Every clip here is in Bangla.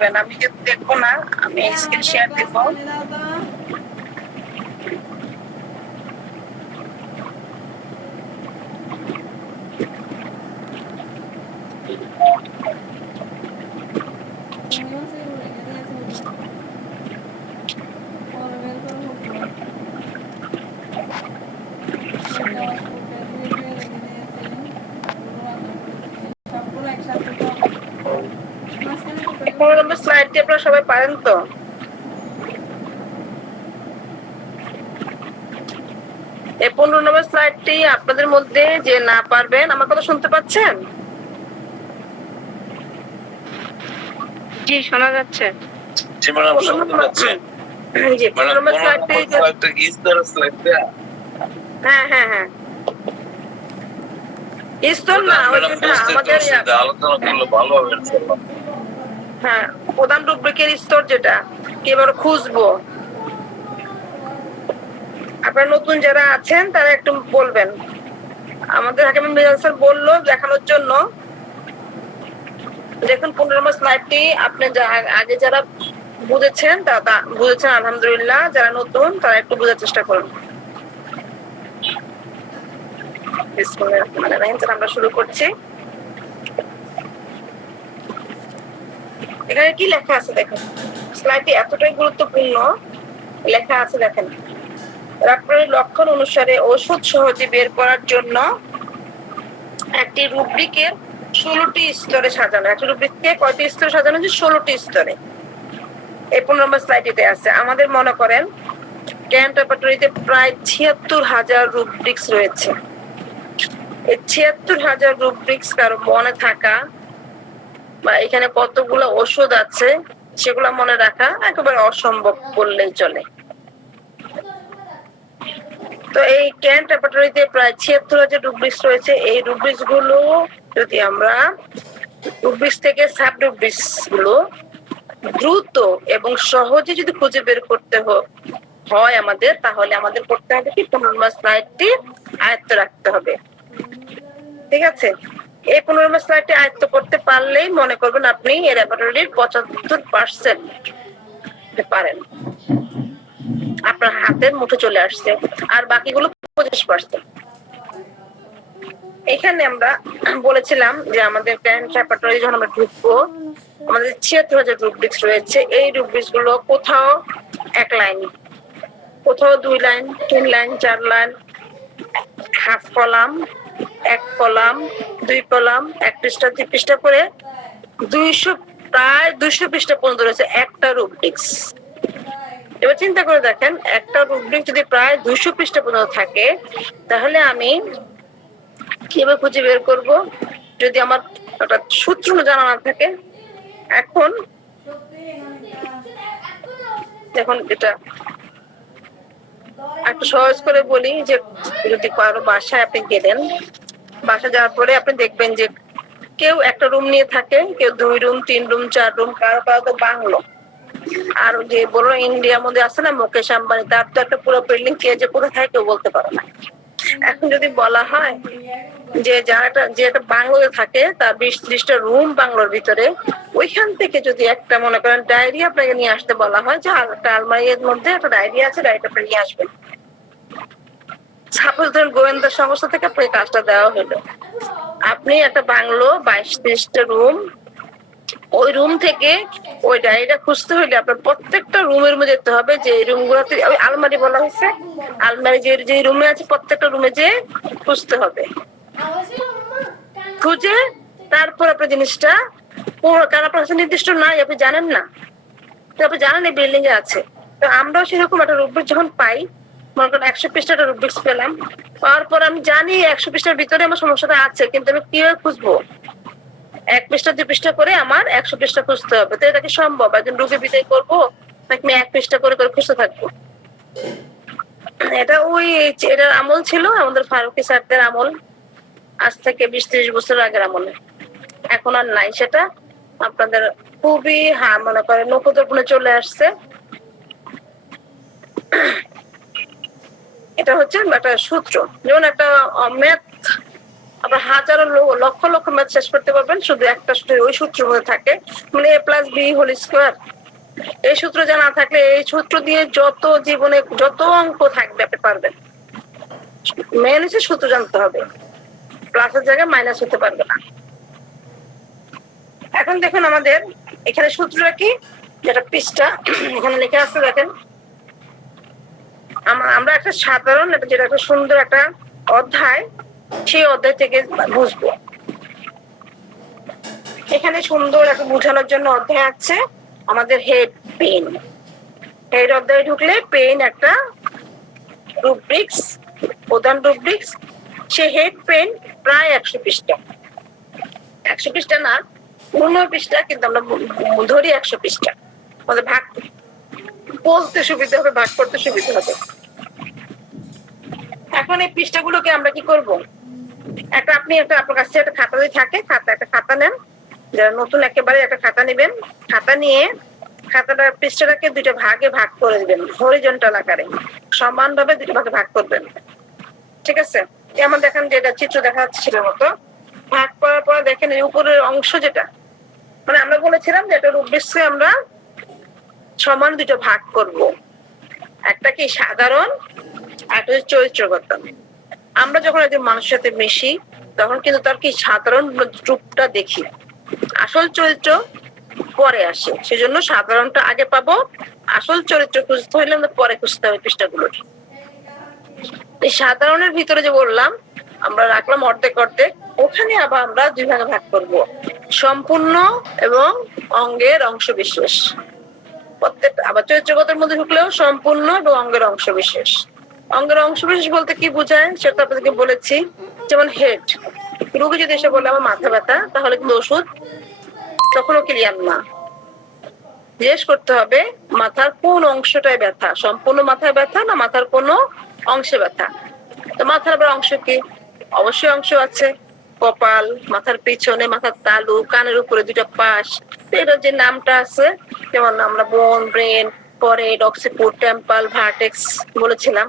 করবেন, আমি যদি দেখবো না, আমি স্ক্রিন শেয়ার দিব। পনেরো নম্বর স্লাইডটি আপনারা সবাই পারেন তো? এই 15 নম্বর স্লাইডটি আপনাদের মধ্যে যে না পারবেন, আমার কথা শুনতে পাচ্ছেন? জি, শোনা যাচ্ছে। জি ম্যাডাম, শুনতে পাচ্ছি। জি, 15 নম্বর স্লাইডটি। হ্যাঁ হ্যাঁ হ্যাঁ, স্তর না, আমাদের আলোচনা করলে ভালো হবে ইনশাআল্লাহ। হ্যাঁ, প্রধান রুব্রিকের স্তর যেটা কিভাবে খুঁজবো, আপনারা নতুন যারা আছেন তারা একটু বলবেন। আমাদের হাকিম মিজান স্যার বললো দেখানোর জন্য। দেখুন 15 নম্বর স্লাইডটি আপনি আগে যারা বুঝেছেন তারা বুঝেছেন আলহামদুলিল্লাহ, যারা নতুন তারা একটু বোঝার চেষ্টা করুন। আমরা শুরু করছি। এখানে কি লেখা আছে দেখেন, স্লাইডটি এতটাই গুরুত্বপূর্ণ। লেখা আছে দেখেন, রাপ্টারের লক্ষণ অনুসারে ওষুধ সহজে বের করার জন্য একটি রুব্রিকের 16টি স্তরে সাজানো। একটি রুব্রিককে কয়টি স্তরে সাজানো? 16টি স্তরে। এই 15 নম্বর স্লাইডটিতে আছে। আমাদের মনে করেন ক্যান্ট রেপার্টরিতে প্রায় 76,000 রুব্রিক্স রয়েছে। এই 76,000 রুব্রিক্স কারো মনে থাকা বা এখানে কতগুলো ওষুধ আছে সেগুলো মনে রাখা একেবারে অসম্ভব বললেই চলে। তো এই ক্যান্ট রেপার্টরিতে প্রায় 76,000 রুব্রিক্স রয়েছে। এই রুব্রিক্স গুলো যদি আমরা রুব্রিক্স থেকে সাব রুব্রিক্স গুলো দ্রুত এবং সহজে যদি খুঁজে বের করতে হয় আমাদের, তাহলে আমাদের করতে হবে কি 15 নম্বর স্লাইডটি আয়ত্ত রাখতে হবে। ঠিক আছে, এই 15 নম্বর স্লাইডটি আয়ত্ত করতে পারলেই মনে করবেন আপনি এই রেপার্টরির 75% পারেন, আপনার হাতের মুঠো চলে আসছে। আর বাকিগুলো 25%। এখানে আমরা বলেছিলাম যে আমাদের ক্যান্ট রেপার্টরি যখন আমরা ঢুকবো, আমাদের 76,000 রুব্রিক্স রয়েছে। এই রুব্রিক্স গুলো কোথাও এক লাইন, কোথাও 2 line, 3 line, 4 line, half column, 1 column, 2 column, 1 পৃষ্ঠা, 2 পৃষ্ঠা করে প্রায় 200 পৃষ্ঠা পর্যন্ত রয়েছে একটা রুব্রিক্স। এবার চিন্তা করে দেখেন, একটা রুব্রিক যদি প্রায় 200 পৃষ্ঠা পর্যন্ত থাকে, তাহলে আমি কিভাবে খুঁজে বের করব যদি আমার একটা সূত্র জানা না থাকে? এখন দেখুন, এটা একটু সহজ করে বলি যে যদি কারো বাসায় আপনি গেলেন, বাসা যাওয়ার পরে আপনি দেখবেন যে কেউ একটা রুম নিয়ে থাকে, কেউ 2 রুম, 3 রুম, 4 রুম, কারো কারো তো বাংলো। আর যে বড় ইন্ডিয়ার মধ্যে আছে না মুকেশ আম্বানি, তার তো একটা পুরো বিল্ডিং কে যে কোথায় থাকে কেউ বলতে পারে না। এখন যদি বলা হয় যে যে একটা বাংলোতে থাকে, তার 20-30টা রুম বাংলোর ভিতরে, ওইখান থেকে যদি একটা মনে করেন ডায়েরি আপনাকে নিয়ে আসতে বলা হয় যে একটা আলমারির মধ্যে একটা ডায়েরি আছে, ডায়েরিটা আপনি নিয়ে আসবেন। সাপোজ ধরুন গোয়েন্দা সংস্থা থেকে আপনাকে কাজটা দেওয়া হলো, আপনি একটা বাংলো 22-30টা রুম, ওই রুম থেকে ওই ডায়েরিটা খুঁজতে হলে আপনার প্রত্যেকটা রুমের মধ্যে যেতে হবে। যে রুম গুলোতে ওই আলমারি বলা হয়েছে, আলমারি যে রুমে আছে প্রত্যেকটা রুমে যে খুঁজতে হবে। খুঁজে তারপর আপনার জিনিসটা কারণ আপনার কাছে নির্দিষ্ট নাই, আপনি জানেন না, তো আপনি জানেন এই বিল্ডিং এ আছে। তো আমরাও সেরকম একটা রুব্রিক যখন পাই, মনে করেন 100 পৃষ্ঠার রুব্রিক্স পেলাম, পাওয়ার পর আমি জানি 100 পৃষ্ঠার ভিতরে আমার সমস্যাটা আছে, কিন্তু আমি কিভাবে খুঁজবো? 1 পৃষ্ঠা 2 পৃষ্ঠা করে আমার 100 পৃষ্ঠা খুঁজতে হবে। তো এটা কি সম্ভব? একজন রোগী বিদায় করবো নাকি আমি 1 পৃষ্ঠা করে করে খুঁজতে থাকবো? এটার আমল ছিল আমাদের ফারুকি স্যারদের আমল, আজ থেকে 20-30 বছর আগের আমলে। এখন আর নাই সেটা। আপনাদের খুবই মনে করেন নক্ষত্রপূর্ণে চলে আসছে। এটা হচ্ছে একটা সূত্র, যেমন একটা ম্যাথ আপনার হাজারো লক্ষ লক্ষ ম্যাথ শেষ করতে পারবেন শুধু একটা সূত্র, ওই সূত্রের মধ্যে থাকে, মানে a plus B whole square. এই সূত্র জানা থাকলে এই সূত্র দিয়ে যত জীবনে যত অঙ্ক থাকবে আপনি পারবেন। মেন হচ্ছে সূত্র জানতে হবে, প্লাসের জায়গায় মাইনাস হতে পারবে না। এখন দেখুন আমাদের এখানে সূত্রটা কি, যেটা পৃষ্ঠা এখানে লেখা আছে দেখেন। আমরা একটা সাধারণ যেটা একটা সুন্দর একটা অধ্যায়, সেই অধ্যায় থেকে বুঝবো। এখানে সুন্দর একটা বোঝানোর জন্য অধ্যায় আছে আমাদের হেড পেন। হেড অধ্যায়ে ঢুকলে পেন একটা রুব্রিক্স, প্রধান রুব্রিক্স। সে হেড পেন প্রায় 100 পৃষ্ঠা, 100 পৃষ্ঠা না 19 পৃষ্ঠা, কিন্তু আমরা ধরি 100 পৃষ্ঠা। আমাদের ভাগ বলতে সুবিধা হবে, ভাগ করতে সুবিধা হবে। এখন এই পৃষ্ঠাগুলোকে আমরা কি করব, আপনি আপনার কাছে একটা খাতা যদি থাকে, একটা খাতা নেন, যারা নতুন একেবারে একটা খাতা নেবেন। খাতা নিয়ে খাতাটার পৃষ্ঠাটাকে দুইটা ভাগে ভাগ করে দিবেন, হরিজন্টাল আকারে সমানভাবে দুটো ভাগে ভাগ করবেন। ঠিক আছে, যেমন দেখেন যেটা চিত্র দেখা যাচ্ছে সেটার মতো ভাগ করার পর দেখেন এই উপরের অংশ যেটা, মানে আমরা বলেছিলাম যে একটা রুব্রিক্সকে আমরা সমান দুটো ভাগ করব, একটা কি সাধারণ, একটা হচ্ছে চরিত্রগত। আমরা যখন একজন মানুষের সাথে মিশি তখন কিন্তু তার কি সাধারণ রূপটা দেখি, আসল চরিত্র পরে আসে। সেজন্য সাধারণটা আগে পাবো, আসল চরিত্র খুঁজতে হইলে আমরা পরে খুঁজতে হবে পৃষ্ঠাগুলোর। এই সাধারণের ভিতরে যে বললাম আমরা রাখলাম অর্ধেক অর্ধেক, ওখানে আবার আমরা দুই ভাগে ভাগ করব, সম্পূর্ণ এবং অঙ্গের অংশ বিশেষ। প্রত্যেকটা আবার চরিত্রগতের মধ্যে ঢুকলেও সম্পূর্ণ এবং অঙ্গের অংশ বিশেষ। অঙ্গের অংশ বিশেষ বলতে কি বোঝায় সেটা আপনাদেরকে বলেছি। যেমন হেড, রোগী যদি এসে বলে আমার মাথা ব্যথা, তাহলে কিন্তু ওষুধ তখনও ক্লিয়ার না। জিজ্ঞেস করতে হবে মাথার কোন অংশটায় ব্যথা, সম্পূর্ণ মাথায় ব্যথা না মাথার কোন অংশে ব্যথা। তো মাথার আবার অংশ কি, অবশ্যই অংশ আছে, কপাল, মাথার পিছনে, মাথার তালু, কানের উপরে দুইটা পাশ। এটার যে নামটা আছে, যেমন আমরা বোন, ব্রেন, ফোরহেড, অক্সিপিট, টেম্পল, ভার্টেক্স বলেছিলাম,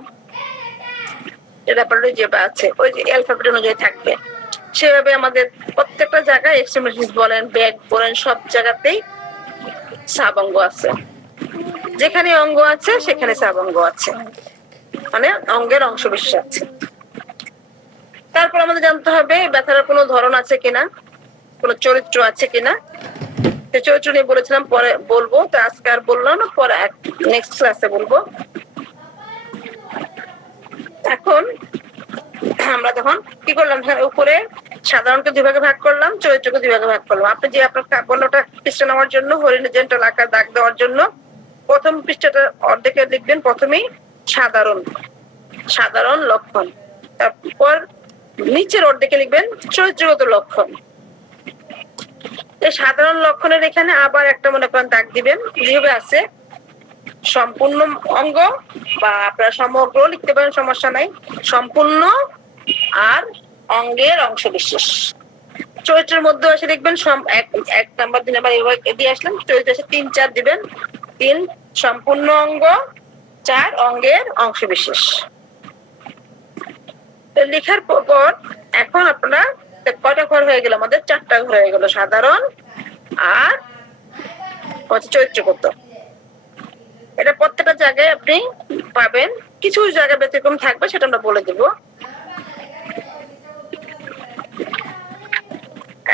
এর ব্যাপারে যে আছে ওই যে অ্যালফাবেট অনুযায়ী থাকবে। সেভাবে আমাদের প্রত্যেকটা জায়গায় এক্সট্রিমিটিস বলেন, ব্যাক বলেন, সব জায়গাতেই সাব অঙ্গ আছে। যেখানে অঙ্গ আছে সেখানে সাব অঙ্গ আছে, মানে অঙ্গের অংশ বিশেষ আছে। তারপর আমাদের জানতে হবে ব্যথার কোনো ধরন আছে কিনা, কোনো চরিত্র আছে কিনা। সেই চরিত্র নিয়ে বলেছিলাম পরে বলবো, তো আজকে আর বললাম না, পরে নেক্সট ক্লাসে বলবো। এখন আমরা তখন কি করলাম, উপরে সাধারণকে দুই ভাগে ভাগ করলাম, চরিত্রকে দুই ভাগে ভাগ করলাম। আপনি যে আপনার বললোটা পৃষ্ঠা নেওয়ার জন্য, হরিজন্টাল আকার দাগ দেওয়ার জন্য প্রথম পৃষ্ঠাটা অর্ধেকে লিখবেন প্রথমেই সাধারণ, সাধারণ লক্ষণ। তারপর নিচের অর্ধেকে লিখবেন চরিত্রগত লক্ষণ। এই সাধারণ লক্ষণের এখানে আবার একটা মনে করেন দাগ দিবেন, যেভাবে আছে সম্পূর্ণ অঙ্গ, বা আপনারা সমগ্র লিখতে পারেন, সমস্যা নাই, সম্পূর্ণ আর অঙ্গের অংশ বিশেষ। চরিত্রের মধ্যে এসে দেখবেন এক নাম্বার, 2 নাম্বার এভাবে দিয়ে আসলেন, চরিত্র এসে 3, 4 দিবেন। 3 সম্পূর্ণ অঙ্গ, 4 অঙ্গের অংশ বিশেষ। লেখার পর এখন আপনারা কয়টা ঘর হয়ে গেল, আমাদের 4টা ঘর হয়ে গেল, সাধারণ আর চরিত্রগত। এটা প্রত্যেকটা জায়গায় আপনি পাবেন, কিছু জায়গা ব্যতিক্রম থাকবে, সেটা আমরা বলে দেব।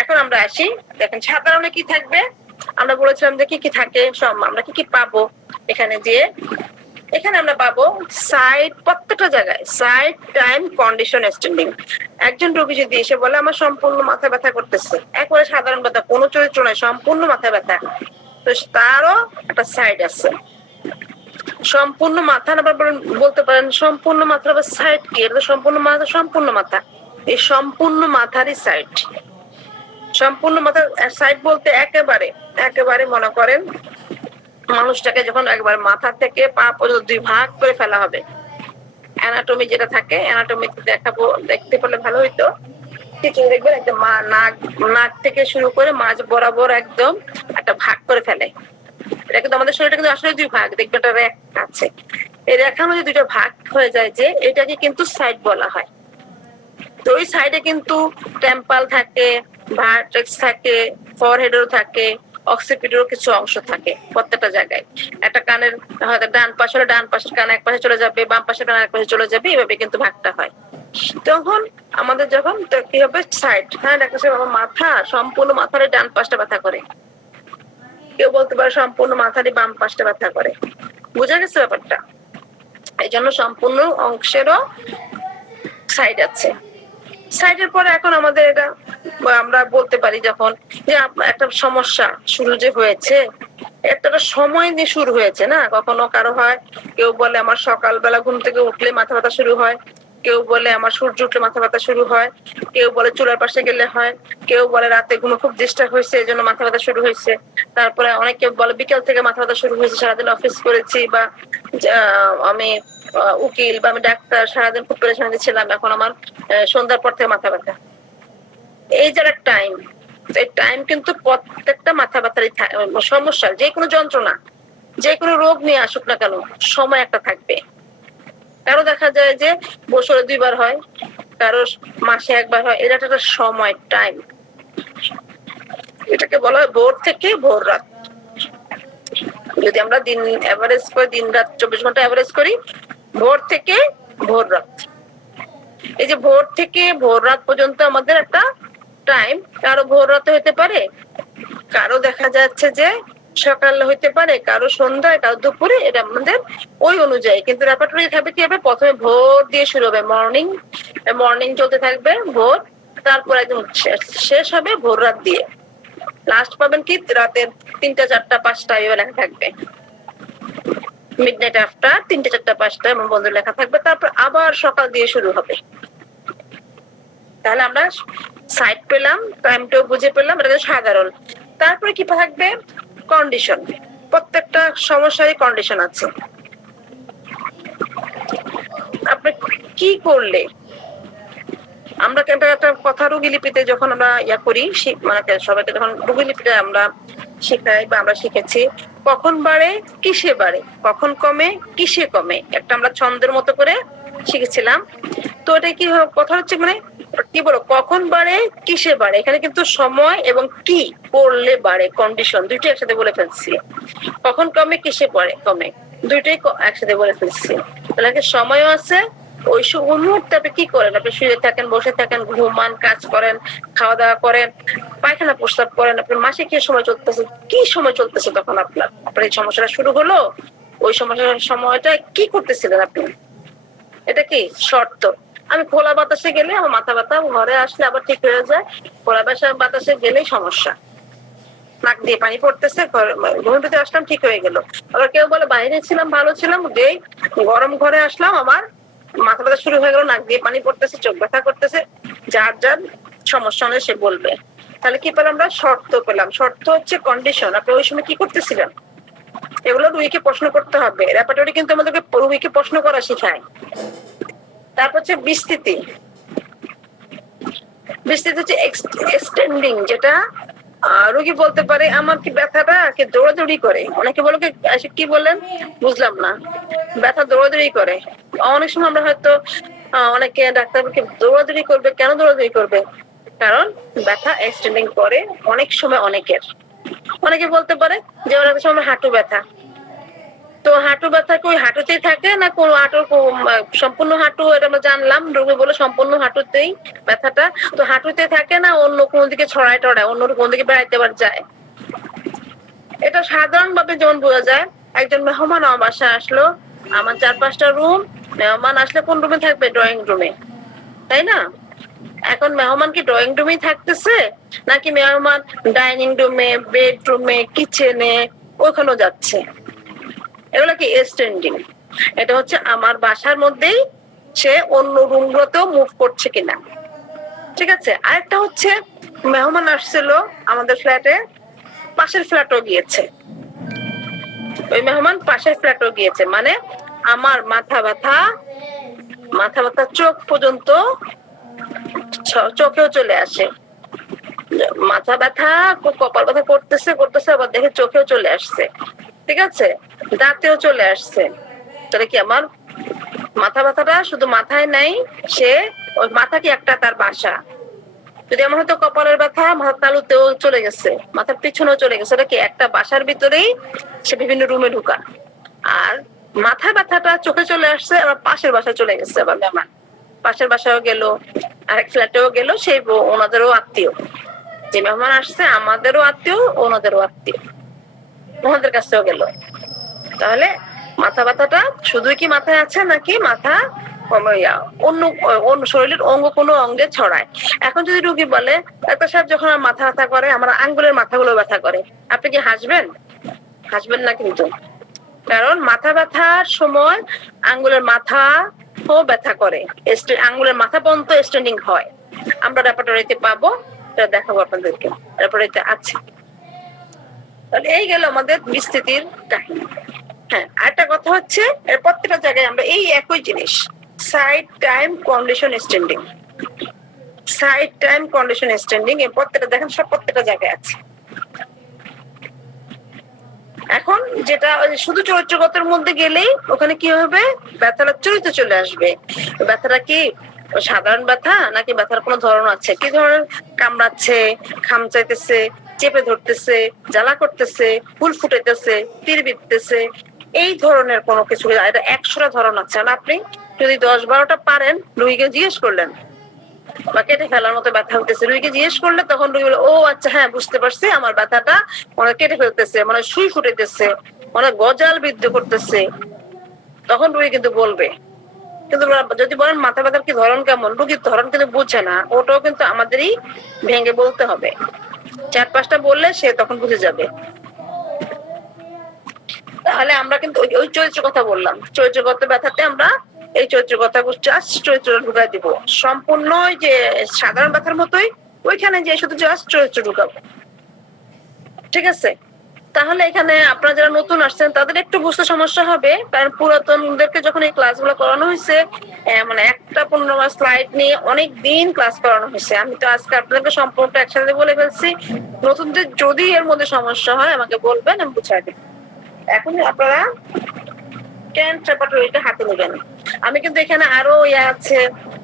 এখন আমরা আসি, দেখেন সাধারণে কি থাকবে, আমরা বলেছিলাম যে কি কি থাকে, আমরা কি কি পাবো এখানে। যে এখানে আমরা পাবো সাইড, প্রত্যেকটা জায়গায় সাইড, টাইম, কন্ডিশন, স্ট্যান্ডিং। একজন রোগী যদি এসে বলে আমার সম্পূর্ণ মাথা ব্যথা করতেছে, একবারে সাধারণ ব্যথা, কোনো চরিত্র নয়, সম্পূর্ণ মাথা ব্যথা, তো তারও একটা সাইড আছে। সম্পূর্ণ মাথা আবার বলতে পারেন সম্পূর্ণ মাথার আবার সাইড কি, এটা সম্পূর্ণ মাথা, সম্পূর্ণ মাথা, এই সম্পূর্ণ মাথারই সাইড। সম্পূর্ণ মাথার সাইড বলতে একেবারে একেবারে মনে করেন মানুষটাকে যখন একবার মাথা থেকে পা পর্যন্ত 2 ভাগ করে ফেলা হবে, অ্যানাটমি যেটা থাকে, অ্যানাটমি দেখাবো, দেখতে পারলে ভালো হইতো। ঠিক দেখবেন একদম নাক থেকে শুরু করে মাঝ বরাবর একদম একটা ভাগ করে ফেলে। এটা কিন্তু আমাদের শরীরটা কিন্তু আসলে 2 ভাগ, দেখবেন একটা রেখা আছে, এই রেখার মধ্যে 2টা ভাগ হয়ে যায়, যে এটাকে কিন্তু সাইড বলা হয়। তো ওই সাইডে কিন্তু টেম্পাল থাকে, ভার্টেক্স থাকে, ফরহেডেরও থাকে, অক্সিপিটেরও কিছু অংশ থাকে প্রত্যেকটা জায়গায়। একটা কানের হয়তো ডান পাশে হলে ডান পাশের কান এক পাশে চলে যাবে, বাম পাশের কান এক পাশে চলে যাবে, এভাবে কিন্তু ভাগটা হয়। তখন আমাদের যখন কি হবে সাইড, হ্যাঁ ডাক্তার সাহেব আমার মাথা সম্পূর্ণ মাথার ডান পাশটা ব্যথা করে, কেউ বলতে পারে সম্পূর্ণ মাথারই বাম পাশটা ব্যথা করে। বোঝা গেছে ব্যাপারটা? এই জন্য সম্পূর্ণ অংশেরও সাইড আছে। সাইডের পরে এখন আমাদের এটা আমরা বলতে পারি যখন যে একটা সমস্যা শুরু যে হয়েছে, একটা সময় দিয়ে শুরু হয়েছে না, কখনো কারো হয় কেউ বলে আমার সকালবেলা ঘুম থেকে উঠলে মাথা ব্যথা শুরু হয়, কেউ বলে আমার সূর্য উঠলে মাথা ব্যথা শুরু হয়, কেউ বলে চুলার পাশে গেলে হয়, কেউ বলে রাতে ঘুমে খুব ডিস্টার্ব হয়েছে এই জন্য মাথা ব্যথা শুরু হয়েছে, তারপরে অনেকে বলে বিকেল থেকে মাথা ব্যথা শুরু হয়েছে, সারাদিন অফিস করেছি বা আমি উকিল বা আমি ডাক্তার, সারাদিন খুব পেরেশানিতে ছিলাম, এখন আমার সন্ধ্যার পর থেকে মাথা ব্যথা। এই যারা টাইম, এই টাইম কিন্তু প্রত্যেকটা মাথা ব্যথারই সমস্যা, যে কোনো যন্ত্রণা, যে কোনো রোগ নিয়ে আসুক না কেন সময় একটা থাকবে। কারো দেখা যায় যে বছরে 2 বার হয়, কারো মাসে 1 বার হয়, এটা একটা সময় টাইম। এটাকে বলা হয় ভোর থেকে ভোর রাত। যদি আমরা দিন এভারেজ করে, দিন রাত 24 ঘন্টা এভারেজ করি, ভোর থেকে ভোর রাত, এই যে ভোর থেকে ভোর রাত পর্যন্ত আমাদের একটা টাইম। কারো ভোর রাতে হতে পারে, কারো দেখা যাচ্ছে যে সকালে হইতে পারে, কারো সন্ধ্যায়, কারো দুপুরে, এটা আমাদের ওই অনুযায়ী। কিন্তু রেপার্টরি থাকবে কি হবে, প্রথমে ভোর দিয়ে শুরু হবে, মর্নিং মর্নিং চলতে থাকবে ভোর, তারপর একদম শেষ হবে ভোর রাত দিয়ে, লাস্ট পাবেন কি রাতের 3টা 4টা 5টা এভাবে লেখা থাকবে, মিডনাইট আফটার 3টে 4টা 5টা এমন বন্ধ লেখা থাকবে, তারপর আবার সকাল দিয়ে শুরু হবে। তাহলে আমরা সাইড পেলাম, টাইমটাও বুঝে পেলাম, এটা সাধারণ। তারপরে কি থাকবে, কন্ডিশন। প্রত্যেকটা সমস্যারই কন্ডিশন আছে। আপনি কি করলে, আমরা একটা কথা রোগী লিপিতে যখন আমরা করি, মানে সবাইকে যখন রোগী লিপিতে আমরা শেখাই বা আমরা শিখেছি, কখন বাড়ে কিসে বাড়ে, কখন কমে কিসে কমে, একটা আমরা ছন্দের মতো করে শিখেছিলাম। তো এটা কি কথা হচ্ছে, মানে কি বলো, কখন বাড়ে কিসে বাড়ে, এখানে কিন্তু সময় এবং কি করলে বাড়ে, কন্ডিশন দুইটাই একসাথে বলে ফেলছি। কখন কমে কিসে পড়ে কমে, দুইটাই একসাথে বলে ফেলছি। তাহলে সময়ও আছে, ওই মুহূর্তে আপনি কি করেন, আপনি শুয়ে থাকেন, বসে থাকেন, ঘুমান, কাজ করেন, খাওয়া দাওয়া করেন, পায়খানা প্রস্রাব করেন, আপনার মাসে কি সময় চলতেছে, কি সময় চলতেছে, তখন আপনার এই সমস্যাটা শুরু হলো, ওই সমস্যার সময়টা কি করতেছিলেন আপনি, এটা কি শর্ত। আমি খোলা বাতাসে গেলে আমার মাথা ব্যথা, ঘরে আসলে আবার ঠিক হয়ে যায়, খোলা বাতাসে গেলেই সমস্যা, নাক দিয়ে পানি পড়তেছে, ঘুমের ভিতরে আসলাম ঠিক হয়ে গেল। আবার কেউ বলে বাইরে ছিলাম ভালো ছিলাম, যেই গরম ঘরে আসলাম আমার মাথা ব্যথা শুরু হয়ে গেল, নাক দিয়ে পানি পড়তেছে, চোখ ব্যথা করতেছে, যার যার সমস্যা হলে সে বলবে। তাহলে কি পেলাম আমরা, শর্ত পেলাম। শর্ত হচ্ছে কন্ডিশন, আপনি ওই সময় কি করতেছিলেন, এগুলো রুগীকে প্রশ্ন করতে হবে। রেপার্টরি কিন্তু আমাদেরকে রুগীকে প্রশ্ন করা শেখায়। তারপর হচ্ছে বিস্তৃতি। বিস্তৃতি হচ্ছে এক্সটেন্ডিং, যেটা রোগী বলতে পারে আমার কি ব্যথাটা কি দৌড়াদৌড়ি করে, অনেকে বলে কি বললেন বুঝলাম না, ব্যথা দৌড়াদৌড়ি করে। অনেক সময় আমরা হয়তো অনেকে ডাক্তারকে দৌড়াদৌড়ি করবে, কেন দৌড়াদৌড়ি করবে, কারণ ব্যথা এক্সটেন্ডিং করে অনেক সময় অনেকের। অনেকে বলতে পারে যে অনেক সময় হাঁটু ব্যথা, তো হাঁটু ব্যথা কি ওই হাঁটুতেই থাকে না কোন হাঁটুর সম্পূর্ণ হাঁটু, এটা আমরা জানলাম রোগী বলে সম্পূর্ণ হাঁটুতেই ব্যথাটা, তো হাঁটুতে থাকে না অন্য কোন দিকে ছড়ায় টড়ায়, অন্য কোন দিকে বেড়াইতে যায়। এটা সাধারণ ভাবে যেমন বোঝা যায়, একজন মেহমান আমার বাসায় আসলো, আমার 4-5টা রুম, মেহমান আসলে কোন রুমে থাকবে, ড্রয়িং রুমে, তাই না? এখন মেহমান কি ড্রয়িং রুমেই থাকতেছে, নাকি মেহমান ডাইনিং রুমে, বেডরুমে, কিচেনে, ওখানেও যাচ্ছে, এগুলো কি এক্সটেন্ডিং। এটা হচ্ছে আমার বাসার মধ্যেই সে অন্য রুম গুলোতেও মুভ করছে কিনা, ঠিক আছে। আরেকটা হচ্ছে মেহমান আসছিল আমাদের ফ্ল্যাটে, পাশের ফ্ল্যাটও গিয়েছে, ওই মেহমান পাশের ফ্ল্যাটও গিয়েছে, মানে আমার মাথা ব্যথা চোখ পর্যন্ত, চোখেও চলে আসে, মাথা ব্যথা কপাল ব্যথা করতেছে আবার দেখে চোখেও চলে আসছে, ঠিক আছে, দাঁতেও চলে আসছে। তাহলে কি আমার মাথা ব্যথাটা শুধু মাথায় নাই, সে ওই মাথা কি একটা তার বাসা। যদি এমন হয়তো কপালের ব্যথা মাথার তালুতেও চলে গেছে, মাথার পিছনেও চলে গেছে, এটা কি একটা বাসার ভিতরেই সে বিভিন্ন রুমে ঢুকা। আর মাথা ব্যথাটা চোখে চলে আসছে, আবার পাশের বাসায় চলে গেছে, আবার মেহমান পাশের বাসায়ও গেল, আরেক ফ্ল্যাটেও গেল, সেই ওনাদেরও আত্মীয়, যে মেহমান আসছে আমাদেরও আত্মীয় ওনাদেরও আত্মীয়, ওনাদের কাছেও গেল। তাহলে মাথা ব্যথাটা শুধুই কি মাথায় আছে নাকি মাথা অন্য অন্য শরীরের অঙ্গ কোনো অঙ্গে ছড়ায়। এখন যদি রুগী বলে ডাক্তার সাহেব যখন আমার মাথা ব্যথা করে আমার আঙ্গুলের মাথাগুলো ব্যথা করে, আপনি কি হাসবেন? হাসবেন না কিন্তু, কারণ মাথা ব্যথার সময় আঙ্গুলের মাথা ও ব্যথা করে, আঙ্গুলের মাথা পর্যন্ত স্ট্যান্ডিং হয়। আমরা রেপার্টরিতে পাবো, এটা দেখাবো আপনাদেরকে, রেপার্টরিতে আছে। তাহলে এই গেল আমাদের বিস্তৃতির কাহিনী। হ্যাঁ, আরেকটা কথা হচ্ছে প্রত্যেকটা জায়গায় আমরা এই একই জিনিস side time condition standing, side time condition standing এই প্রত্যেকটা দেখেন সব প্রত্যেকটা জায়গায় আছে। এখন যেটা শুধু চরিত্রগতের মধ্যে গেলেই ওখানে কি হবে, ব্যথাটা চরিত্র চলে আসবে। ব্যথাটা কি সাধারণ ব্যথা নাকি ব্যথার কোনো ধরন আছে, কি ধরনের কামড়াচ্ছে, খামচাইতেছে, চেপে ধরতেছে, জ্বালা করতেছে, ফুল ফুটাইতেছে, তীর বিঁধতেছে, এই ধরনের কোনো কিছু। এটা 100টা ধরন আছে না, আপনি যদি 10-12টা পারেন রুগীকে জিজ্ঞেস করলেন, বা কেটে ফেলার মতো ব্যথা হতেছে রুগীকে জিজ্ঞেস করলে তখন রুগী বলে ও আচ্ছা হ্যাঁ বুঝতে পারছি আমার ব্যথাটা মনে কেটে ফেলতেছে, মানে সুই ফুটেতেছে, মানে গজাল বৃদ্ধ করতেছে, তখন রুগী কিন্তু বলবে। কিন্তু যদি বলেন মাথা ব্যথার কি ধরন কেমন, রুগীর ধরন কিন্তু বুঝছে না, ওটাও কিন্তু আমাদেরই ভেঙে বলতে হবে। 4-5টা বললে সে তখন বুঝে যাবে। তাহলে আমরা কিন্তু ওই চরিত্র কথা বললাম, চরিত্রগত ব্যথাতে আমরা এই চরিত্র কথা জাস্ট চরিত্র ঢুকাই দিব, সম্পূর্ণ যে সাধারণ ব্যথার মতোই ওইখানে যে শুধু জাস্ট চরিত্র ঢুকাবো। ঠিক আছে? তাহলে এখানে আপনারা যারা নতুন আসছেন তাদের একটু বুঝতে সমস্যা হবে, কারণ পুরাতনদেরকে যখন এই ক্লাসগুলো করানো হয়েছে মানে একটা 15 স্লাইড নিয়ে অনেক দিন ক্লাস করানো হয়েছে। আমি তো আজকে আপনাদেরকে সম্পূর্ণটা একসাথে বলে ফেলছি। নতুনদের যদি এর মধ্যে সমস্যা হয় আমাকে বলবেন, আমি বুঝাই দেব। এখন আপনারা ক্যান্ট রেপার্টরিটা হাতে নেবেন। আমি কিন্তু এখানে আরো আছে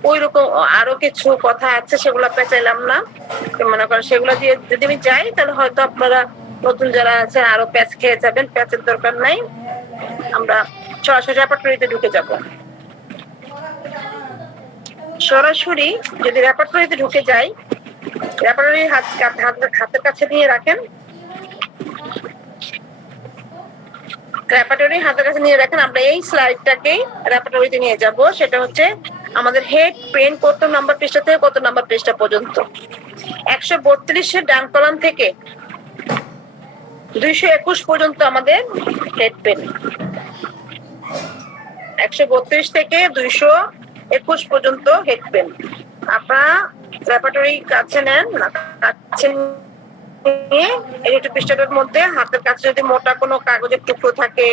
ওই রকম আরো কিছু কথা আছে, সেগুলো পেঁচাইলাম না। মনে করেন সেগুলো দিয়ে যদি আমি যাই তাহলে হয়তো আপনারা নতুন যারা আছে আরো প্যাচ খেয়ে যাবেন, প্যাচের দরকার নাই। আমরা সরাসরি রেপার্টরিতে ঢুকে যাব। সরাসরি যদি রেপার্টরিতে ঢুকে যাই, রেপার্টরি হাতের কাছে নিয়ে রাখেন, রেপার্টরি হাতের কাছে নিয়ে রাখেন। আমরা এই স্লাইডটাকে রেপার্টরিতে নিয়ে যাব, সেটা হচ্ছে আমাদের হেড পেন কত নাম্বার পৃষ্ঠা থেকে কত নাম্বার পৃষ্ঠা পর্যন্ত। 132 ডান কলাম থেকে 221 পর্যন্ত আমাদের হেড পেন। 132 থেকে 221 পর্যন্ত হেড পেন। আপনারা রেপার্টরি কাছে নেন, কাছে নিয়ে এই পৃষ্ঠাটার মধ্যে হাতের কাছে যদি মোটা কোনো কাগজের টুকরো থাকে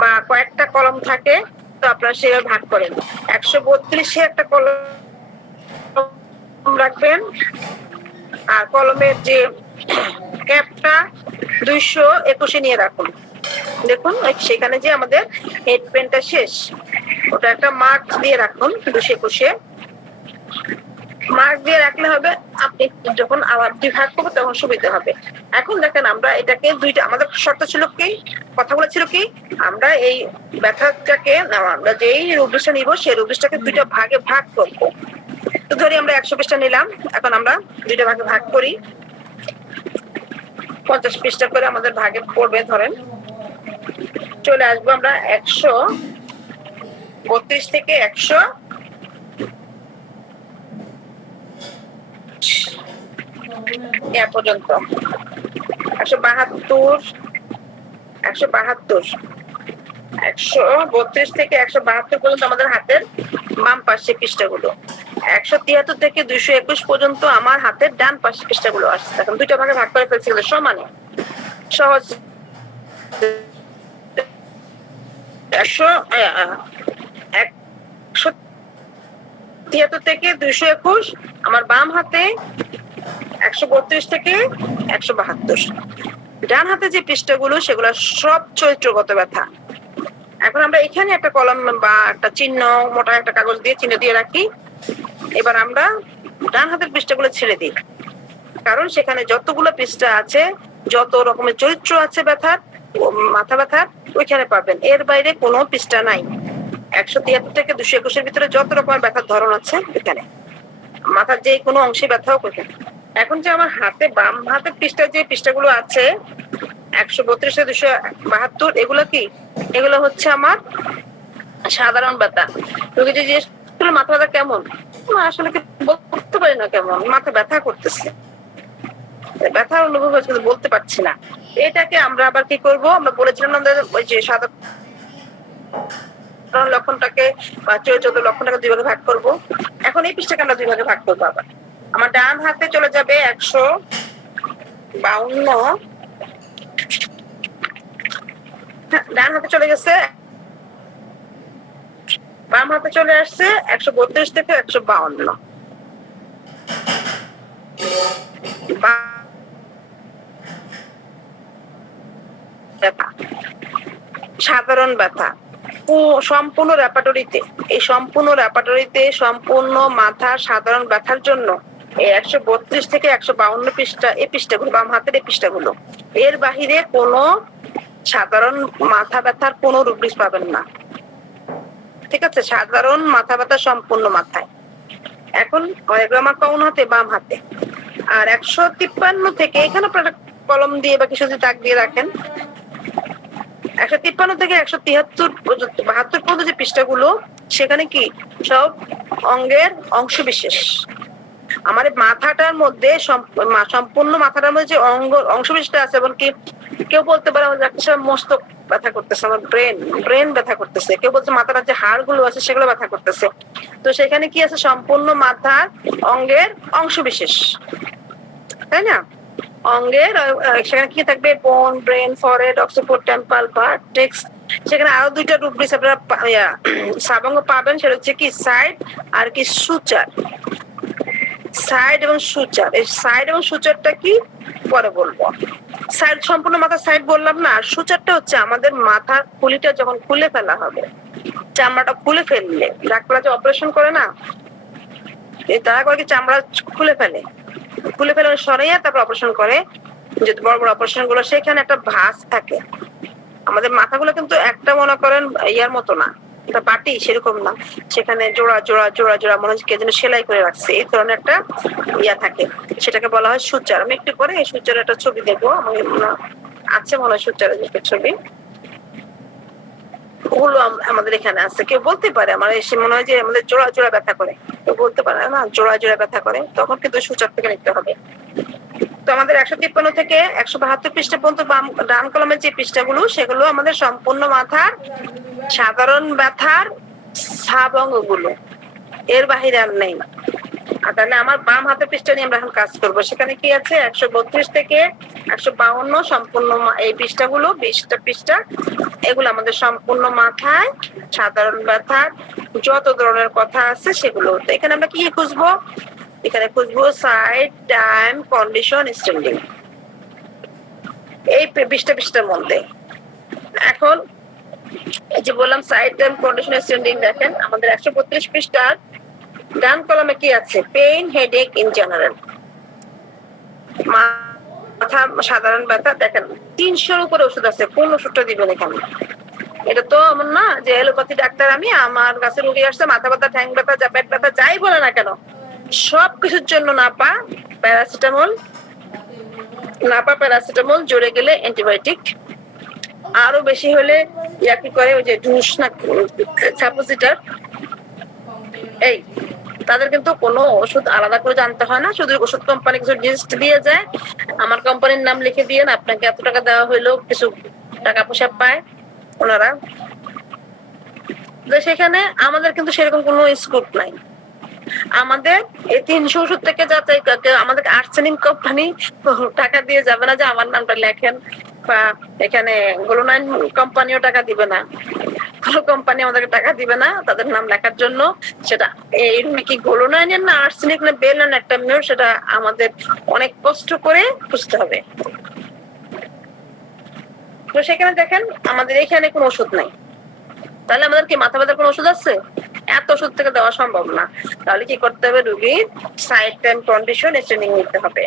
বা কয়েকটা কলম থাকে তো আপনারা সেভাবে ভাগ করেন। 132-এ একটা কলম রাখবেন, আর কলমের যে ক্যাপটা 221-এ নিয়ে রাখুন। দেখুন সেখানে যে আমাদের হেড পেনটা শেষ, ওটা একটা মার্ক দিয়ে রাখুন 221-এ। মার্ক দিয়ে রাখলে হবে, আপনি যখন আবার ভাগ করবো তখন সুবিধা হবে। এখন দেখেন আমরা এটাকে দুইটা, আমাদের শর্ত ছিল কি, কথাগুলো ছিল কি, আমরা এই ব্যথাটাকে আমরা যেই রুব্রিক্সটা নিব সেই রুব্রিক্সটাকে দুইটা ভাগে ভাগ করবো। তো ধরি আমরা 100 পৃষ্ঠা নিলাম, এখন আমরা দুইটা ভাগে ভাগ করি, 50 পৃষ্ঠা করে আমাদের ভাগে পড়বে। ধরেন চলে আসবো আমরা 132 থেকে 100 পর্যন্ত, 132 132 থেকে 172 পর্যন্ত আমাদের হাতের বাম পাশে পৃষ্ঠাগুলো। 173 থেকে 221 পর্যন্ত আমার হাতের ডান পাশে পৃষ্ঠাগুলো আসছে। এখন দুইটা ভাগে ভাগ করে ফেলছি সমানে, সহজ। 173 থেকে 221 আমার বাম হাতে, 132 থেকে 172 ডান হাতে যে পৃষ্ঠাগুলো সেগুলো সব চরিত্রগত ব্যথা। এখন আমরা এখানে একটা কলম বা একটা চিহ্ন, মোটা একটা কাগজ দিয়ে চিহ্ন দিয়ে রাখি। এবার আমরা ডান হাতের পৃষ্ঠাগুলো ছেড়ে দিই, কারণ সেখানে যতগুলো পৃষ্ঠা আছে, যত রকমের চরিত্র আছে ব্যথার, মাথা ব্যথার, ওইখানে পাবেন। এর বাইরে কোনো পৃষ্ঠা নাই। 173 থেকে 221-এর ভিতরে যত রকমের ব্যথার ধরন আছে এখানে, মাথার যে কোনো অংশে ব্যথা হোক ওইখানে। এখন যে আমার হাতে বাম হাতের পৃষ্ঠায় যে পৃষ্ঠাগুলো আছে 132 থেকে 272, এগুলো কি? এগুলো হচ্ছে আমার সাধারণ ব্যথা। রোগী যে জিজ্ঞেস করলো মাথা ব্যথা কেমন, আসলে কি বলতে পারি না কেমন, মাথা ব্যথা করতেছে, ব্যথার অনুভব হচ্ছে কিন্তু বলতে পারছি না। এটাকে আমরা আবার কি করব, আমরা বলেছিলাম আমাদের ওই যে সাধারণ লক্ষণটাকে বা চরিত্র লক্ষণটাকে 2 ভাগে ভাগ করব। এখন এই পৃষ্ঠাকে আমরা 2 ভাগে ভাগ করবো। আবার আমার ডান হাতে চলে যাবে 152, ডান হাতে চলে গেছে, বাম হাতে চলে আসছে 132 থেকে 152। ব্যথা, সাধারণ ব্যথা সম্পূর্ণ রেপার্টরিতে, এই সম্পূর্ণ রেপার্টরিতে সম্পূর্ণ মাথা সাধারণ ব্যথার জন্য এই 132 থেকে 152 পৃষ্ঠা, এই পৃষ্ঠাগুলো বাম হাতের এই পৃষ্ঠাগুলো, এর বাহিরে কোনো সাধারণ মাথা ব্যথার কোনো রুব্রিক্স পাবেন না। ঠিক আছে, সাধারণ মাথা ব্যথা সম্পূর্ণ মাথায়। এখন আমার কোন হাতে? বাম হাতে। আর 153 থেকে এখানে আপনারা কলম দিয়ে বা কিছু দিয়ে দাগ দিয়ে রাখেন, 153 থেকে 173 পর্যন্ত 72 পর্যন্ত যে পৃষ্ঠাগুলো, সেখানে কি সব অঙ্গের অংশ বিশেষ। আমার মাথাটার মধ্যে সম্পূর্ণ মাথাটার মধ্যে যে অংশ বিশেষটা আছে, এমনকি কেউ বলতে পারে আমার মস্তক ব্যথা করতেছে, আমার ব্রেন ব্যথা করতেছে, কেউ বলছে মাথার যে হাড় গুলো আছে সেগুলো ব্যথা করতেছে। তো সেখানে কি আছে? সম্পূর্ণ মাথার অঙ্গের অংশ বিশেষ, তাই না? অঙ্গের সেখানে কি থাকবে? বোন, ব্রেন, ফরহেড, অক্সিপিট, টেম্পল, ভার্টেক্স। সেখানে আরো 2টা রুব্রিক্স আপনারা সাবাঙ্গ পাবেন, সেটা হচ্ছে কি সাইড আর কি সুচার। সাইড এবং সুচার, এই সাইড এবং সুচারটা কি পরে বলবো। সাইড সম্পূর্ণ মাথার সাইড বললাম না, আর সুচারটা হচ্ছে আমাদের মাথার খুলিটা যখন খুলে ফেলা হবে, চামড়াটা খুলে ফেললে, ডাক্তাররা যে অপারেশন করে না, তারা করে কি চামড়া খুলে ফেলে সরাইয়া তারপর অপারেশন করে, যে বড় বড় অপারেশন গুলো, সেখানে একটা ভাঁজ থাকে। আমাদের মাথাগুলো কিন্তু একটা মনে করেন ইয়ার মতো না, একটা বাটি সেরকম না, সেখানে জোড়া জোড়া জোড়া জোড়া মনে হচ্ছে কে যেন সেলাই করে রাখছে, এই ধরনের একটা ইয়া থাকে, সেটাকে বলা হয় সুচার। আমি একটু পরে এই সুচারের একটা ছবি দেখবো, আছে মনে হয় সুচারের ছবি, ওগুলো আমাদের এখানে আছে। কেউ বলতে পারে আমার এসে মনে হয় যে আমাদের জোড়া জোড়া ব্যথা করে, কেউ বলতে পারে না জোড়া জোড়া ব্যথা করে, তখন কিন্তু সুচার থেকে নিতে হবে। তো আমাদের 153 থেকে 172 পৃষ্ঠা পর্যন্ত ডান কলমের যে পৃষ্ঠাগুলো, সেগুলো আমাদের সম্পূর্ণ মাথার সাধারণ ব্যথার সাবঙ্গগুলো, এর বাহিরে আর নেই। আর তাহলে আমার বাম হাতের পৃষ্ঠা নিয়ে আমরা এখন কাজ করবো। সেখানে কি আছে? 132 থেকে 152 সম্পূর্ণ এই পৃষ্ঠাগুলো, 20টা পৃষ্ঠা, এগুলো আমাদের সম্পূর্ণ মাথায় সাধারণ ব্যথার যত ধরনের কথা আছে সেগুলো। তো এখানে আমরা কি খুঁজবো? এখানে খুঁজবো সাইড, টাইম, কন্ডিশন, স্ট্যান্ডিং, এই 20টা পৃষ্ঠার মধ্যে। এখন এই যে বললাম সাইড, টাইম, কন্ডিশন, স্ট্যান্ডিং, দেখেন আমাদের 132 পৃষ্ঠার ডান কলমে কি আছে? পেইন, হেডেক ইন জেনারেল, মাথা সাধারণ ব্যথা। দেখেন 300-র উপরে ওষুধ আছে, কোন ওষুধটা দিবেন এখানে? এটা তো এমন না যে এলোপ্যাথি ডাক্তার, আমি আমার কাছে রোগী আসছে মাথা ব্যথা, ঠ্যাং ব্যথা, পেট ব্যথা, যাই বলে না কেন, সবকিছুর জন্য নাপা প্যারাসিটামল, জোরে গেলে অ্যান্টিবায়োটিক, আরো বেশি হলে ইয়া কি করে, ওই যে ঢুস না সাপোজিটর। এই তাদের কিন্তু কোনো ওষুধ আলাদা করে জানতে হয় না, শুধু ওষুধ কোম্পানি কিছু লিস্ট দিয়ে যায়, আমার কোম্পানির নাম লিখে দিয়ে আপনাকে এত টাকা দেওয়া হইলো, কিছু টাকা পয়সা পায় ওনারা। তো সেখানে আমাদের কিন্তু সেরকম কোনো স্কোপ নাই। আমাদের এই 300 ওষুধ থেকে যাচাই, আমাদের আর্সেনিক কোম্পানি টাকা দিয়ে যাবে না যে আমার নামটা লেখেন, বা এখানে গ্লোনাইন কোম্পানিও টাকা দিবে না, কোনো কোম্পানি আমাদেরকে টাকা দিবে না তাদের নাম লেখার জন্য। সেটা এই কি গ্লোনাইনের না আর্সেনিক না বেলন একটা মিউর, সেটা আমাদের অনেক কষ্ট করে খুঁজতে হবে। তো সেখানে দেখেন আমাদের এখানে কোনো ওষুধ নাই, তাহলে আমাদের কি মাথা ব্যথার কোনো ওষুধ আছে? এত ওষুধ থেকে দেওয়া সম্ভব না। তাহলে কি করতে হবে, রোগীর সাইড টাইম কন্ডিশন স্ট্রেনিং নিতে হবে।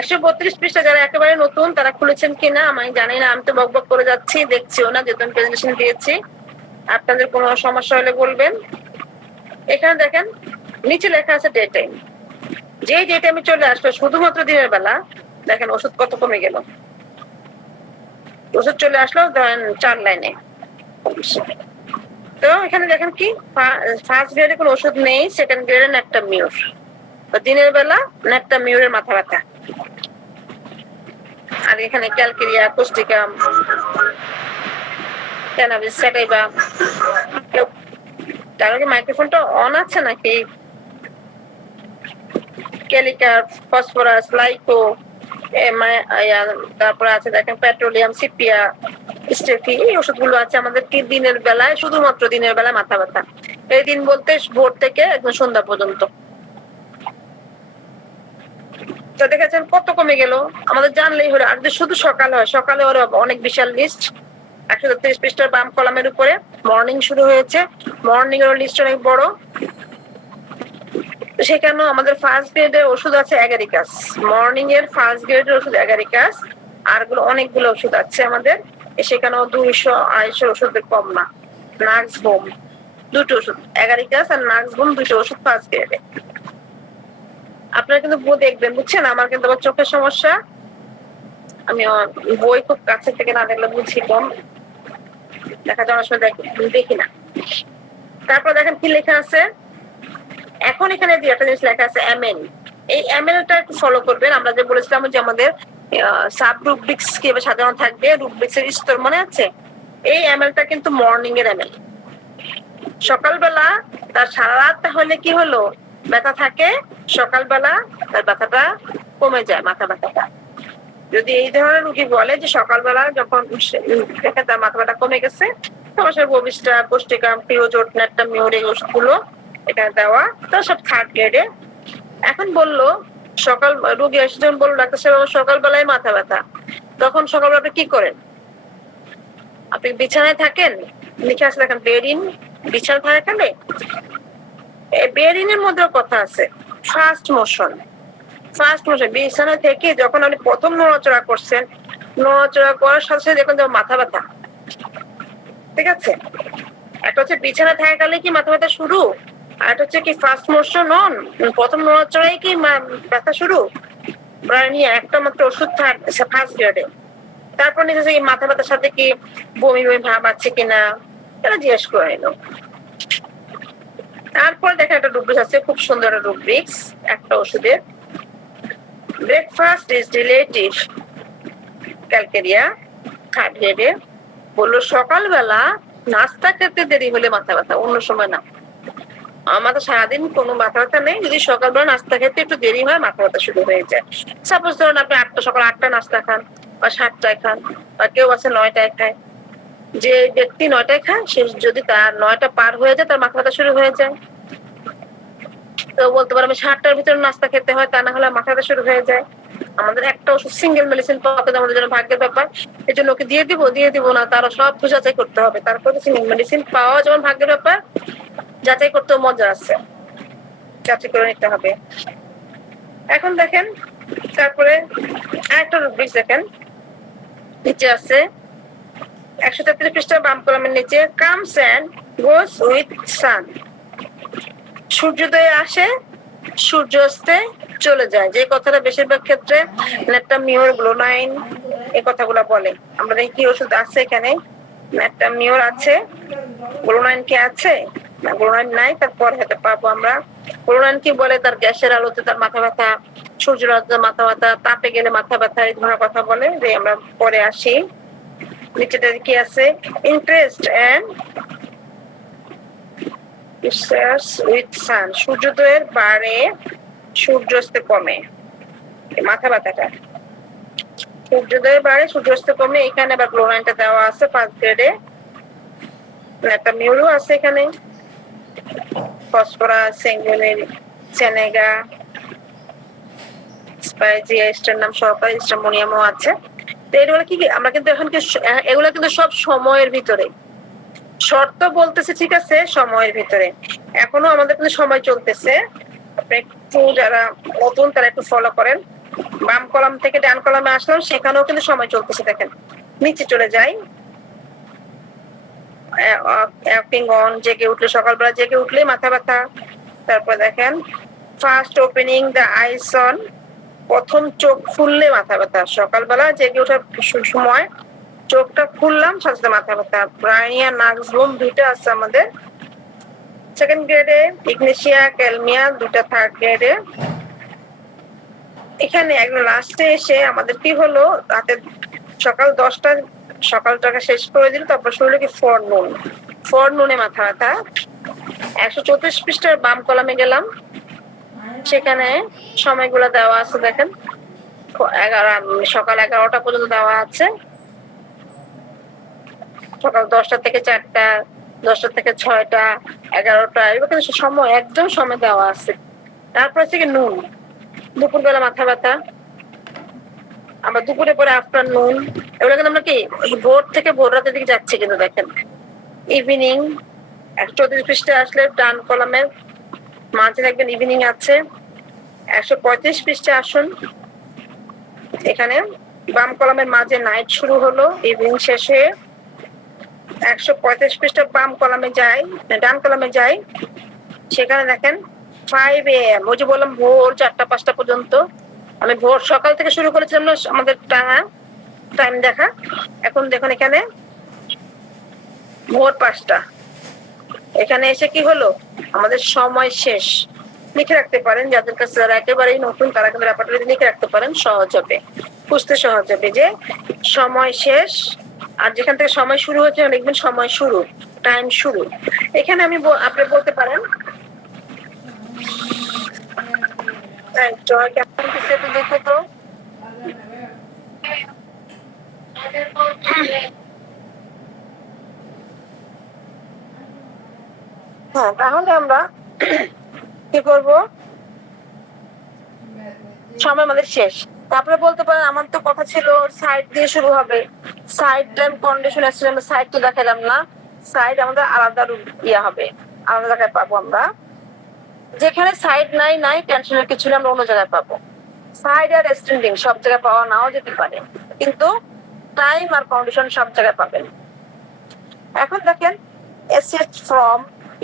132 পৃষ্ঠা যারা একেবারে নতুন তারা খুলেছেন কিনা আমি জানি না, আমি তো বকবক করে যাচ্ছি, দেখছিও না যেহেতু আমি প্রেজেন্টেশন দিয়েছি। আপনাদের কোনো সমস্যা হলে বলবেন। এখানে দেখেন নিচে লেখা আছে ডে টাইম। যে ডে টাইমে চলে আসলো শুধুমাত্র দিনের বেলা, দেখেন ওষুধ কত কমে গেল। ওষুধ চলে আসলো ধরেন 4 লাইনে। তো এখানে দেখেন কি ফার্স্ট গ্রেডে কোনো ওষুধ নেই, সেকেন্ড গ্রেডে ন্যাপটামিউর। তো দিনের বেলা ন্যাপটামিউরের মাথা ব্যথা। আর এখানে ক্যালকেরিয়া, কোস্টিকাম, ক্যানাবিস স্যাটাইভা। কারণ কি মাইক্রোফোনটা অন আছে নাকি? ক্যালিকার, ফসফরাস, লাইকো, তারপরে আছে দেখেন পেট্রোলিয়াম, সিপিয়া, স্টেফি। এই ওষুধগুলো আছে আমাদের কি দিনের বেলায়, শুধুমাত্র দিনের বেলায় মাথা ব্যথা। এই দিন বলতে ভোর থেকে একদম সন্ধ্যা পর্যন্ত। তো দেখেছেন কত কমে গেল, আমাদের জানলেই হলো। আর যদি শুধু সকাল হয়, সকালে ওর অনেক বিশাল লিস্ট, 130 পৃষ্ঠার বাম কলামের উপরে মর্নিং শুরু হয়েছে। মর্নিং এর লিস্ট অনেক বড়। সেখানে আমাদের ফার্স্ট গ্রেডের ওষুধ আছে অ্যাগারিকাস। মর্নিং এর ফার্স্ট গ্রেডের ওষুধ অ্যাগারিকাস। আর অনেকগুলো ওষুধ আছে আমাদের সেখানেও 200-250 ওষুধের কম না। নাক্স বোম দুটো ওষুধ, অ্যাগারিকাস আর নাক্স বোম দুটো ওষুধ ফার্স্ট গ্রেডে। আপনারা কিন্তু বই দেখবেন, বুঝছেন? আমার কিন্তু আবার চোখের সমস্যা, আমি বই খুব কাছে থেকে না দেখলে বুঝি কম, দেখা যায় অনেক সময় দেখি না। তারপর দেখেন কি লেখা আছে এখন। এখানে যে একটা জিনিস লেখা আছে এমএন। এই এমএনটা একটু ফলো করবেন। আমরা যে বলেছিলাম যে আমাদের সাব রুব্রিক্স কিভাবে সাজানো থাকবে, রুব্রিক্স এর স্তর মনে আছে? এই এমএলটা কিন্তু মর্নিং এর এমএল। সকালবেলা তার সারা রাত তাহলে কি হলো, ব্যথা থাকে, সকালবেলা তার ব্যথাটা কমে যায়, মাথা ব্যথাটা। যদি এই ধরনের রোগী বলে যে সকালবেলা যখন দেখে তার মাথা ব্যথা কমে গেছে, তখন সে ববিস্টা, কোস্টিকাম, পিওজোট, ন্যাপটামিউর এই ওষুধগুলো এখানে দেওয়া। তো সব থার্ড গ্রেডে। এখন বললো সকাল রোগী এসে যখন বললো ডাক্তার সাহেব আমার সকালবেলায় মাথা ব্যথা, তখন সকালবেলা আপনি কি করেন? আপনি বিছানায় থাকেন, লিখে আছে দেখেন বেরিন, বিছানা থাকলে বেরিনের মধ্যেও কথা আছে। ফার্স্ট মোশন বিছানা থেকে যখন আপনি প্রথম নড়াচড়া করছেন, নড়াচড়া করার সাথে সাথে দেখুন যেমন মাথা ব্যথা, ঠিক আছে? একটা হচ্ছে বিছানা থাকাকালে কি মাথা ব্যথা শুরু, আর একটা হচ্ছে কি ফার্স্ট মোশন অন, প্রথম নড়াচড়াই কি ব্যথা শুরু। নিয়ে একটা মাত্র ওষুধ থাকছে ফার্স্ট গ্রেডে। তারপর নিজে এই মাথা ব্যথার সাথে কি বমি বমি ভাব আছে কিনা এটা জিজ্ঞেস করে নিল। তারপর দেখেন একটা রুব্রিক্স আছে, খুব সুন্দর একটা রুব্রিক্স একটা ওষুধের। Breakfast is relative calcarea third গ্রেডে। বললো সকালবেলা নাস্তা খেতে দেরি হলে মাথা ব্যথা, অন্য সময় না। আমাদের সারাদিন কোনো মাথা ব্যথা নেই, যদি সকালবেলা নাস্তা খেতে একটু দেরি হয় মাথা ব্যথা শুরু হয়ে যায়। সাপোজ ধরুন আপনি সকাল 8টায় নাস্তা খান বা 7টায় খান, বা কেউ আছে 9টায় খায়। যে ব্যক্তি 9টায় খায় সে যদি তার 9টা পার হয়ে যায় তার মাথা ব্যথা শুরু হয়ে যায়। তো বলতে পারো আমি 7টার ভিতরে নাস্তা খেতে হয়, তা না হলে মাথা ব্যথা শুরু হয়ে যায়। আমাদের একটা ওষুধ সিঙ্গেল মেডিসিন পাওয়া আমাদের জন্য ভাগ্যের ব্যাপার। এই জন্য ওকে দিয়ে দিব না তারও সব যাচাই করতে হবে। তারপরে সিঙ্গেল মেডিসিন পাওয়া যেমন ভাগ্যের ব্যাপার, যাচাই করতেও মজা আছে, যাচাই করে নিতে হবে। এখন দেখেন তারপরে আরেকটা রুব্রিক্স দেখেন নিচে আছে 133 পৃষ্ঠা বাম কলামের নিচে, কামস এন্ড গোস উইথ সান। সূর্যোদয়ে আসে, সূর্যাস্তে চলে যায়। যে কথাটা বেশিরভাগ ক্ষেত্রে ন্যাপটামিউর, গ্লোনাইন এই কথাগুলো বলে। আমরা দেখি কি ওষুধ আছে এখানে। ন্যাপটামিউর আছে, গ্লোনাইন কি আছে না? গ্লোনাইন নাই, তারপর হতে পাবো আমরা। গ্লোনাইন কি বলে, তার গ্যাসের আলোতে তার মাথা ব্যথা, সূর্যের আলোতে মাথা ব্যথা, তাপে গেলে মাথা ব্যথা, এই ধরনের কথা বলে। যে আমরা পরে আসি নিচেটা কি আছে, ইন্টারেস্ট এন্ড উইথ সান। সূর্যোদয়ের বাড়ে, সূর্যাস্তে কমে মাথা ব্যথাটা। সূর্যোদয়ের বাড়ে, সূর্যাস্তে কমে। এখানে আবার গ্লোনাইনটা দেওয়া আছে ফার্স্ট গ্রেডে। একটা মিউরো আছে এখানে, ফসফরাস, সেনেগা, স্পাইজিয়া, স্টারনাম সহকারে স্টারমোনিয়ামও আছে। তো এগুলো কি আমরা কিন্তু এখন এগুলো কিন্তু সব সময়ের ভিতরে, শর্ত বলতেছে ঠিক আছে সময়ের ভিতরে, এখনো আমাদের কিন্তু সময় চলতেছে। আপনি একটু যারা নতুন তারা একটু ফলো করেন। বাম কলাম থেকে ডান কলামে আসলাম, সেখানেও কিন্তু সময় চলতেছে। দেখেন নিচে চলে যাই, অ্যাক্টিং অন, জেগে উঠলে সকালবেলা জেগে উঠলেই মাথা ব্যথা। তারপর দেখেন first opening the ice on, প্রথম চোখ খুললে মাথা ব্যথা। সকালবেলা জেগে ওঠার সময় চোখটা খুললাম, সাথে সাথে মাথা ব্যথা। ব্রাইনিয়া নাক্সবুম দুইটা আছে আমাদের সেকেন্ড গ্রেডে, ইগনেশিয়া ক্যালমিয়া দুইটা থার্ড গ্রেডে। এখানে একদম লাস্টে এসে আমাদের কি হলো, রাতে সকাল 10টা সকালটাকে শেষ করে দিল, তারপর শুরু হলো কি ফর নুনে মাথা ব্যথা। 134 পৃষ্ঠার বাম কলামে গেলাম, সেখানে সময়গুলো দেওয়া আছে। দেখেন সকাল 11টা পর্যন্ত দেওয়া আছে, সকাল 10টা থেকে 4টা, 10টা থেকে 6টা, 11টা, এগুলো কিন্তু সময় একদম সময় দেওয়া আছে। তারপর থেকে নুন, দুপুরবেলা মাথা ব্যথা, আবার দুপুরে পরে আফটারনুন। এগুলো কিন্তু আমরা কি ভোর থেকে ভোর রাতের দিকে যাচ্ছি কিন্তু। দেখেন ইভিনিং 134 পৃষ্ঠা আসলে ডান কলামের মাঝে দেখবেন ইভিনিং আছে। 135 পৃষ্ঠা আসুন, এখানে বাম কলামের মাঝে নাইট শুরু হলো, ইভিনিং শেষ হয়ে 135 পৃষ্ঠা বাম কলামে যাই, ডান কলামে যাই, সেখানে দেখেন 5 AM, ওই যে বললাম ভোর 4টা 5টা পর্যন্ত। আমি ভোর সকাল থেকে শুরু করেছিলাম না আমাদের টাইম দেখা। এখন দেখুন এখানে ভোর 5টা, এখানে এসে কি হলো আমাদের সময় শেষ। লিখে রাখতে পারেন, যাদের কাছে যারা একেবারেই নতুন তারা কিন্তু ব্যাপারটা লিখে রাখতে পারেন, সহজ হবে, বুঝতে সহজ হবে যে সময় শেষ। আর যেখান থেকে সময় শুরু হচ্ছে লিখবেন সময় শুরু, টাইম শুরু। এখানে আপনি বলতে পারেন জয় কেমন কিছু একটু দেখো তো। হ্যাঁ, তাহলে আমরা কি করব, সময় আমাদের শেষ। তারপরে বলতে পারেন আমার তো কথা ছিল সাইড দিয়ে শুরু হবে, সাইড টাইম কন্ডিশন আসলে আমরা সাইড তো দেখালাম না, সাইড আমাদের আলাদা হবে, আলাদা জায়গায় পাবো আমরা। যেখানে সাইড নাই টেনশনের কিছু আমরা অন্য জায়গায় পাবো। সাইড আর এক্সটেন্ডিং সব জায়গায় পাওয়া নাও যেতে পারে, কিন্তু টাইম আর কন্ডিশন সব জায়গায় পাবেন। এখন দেখেন এসেট ফ্রম,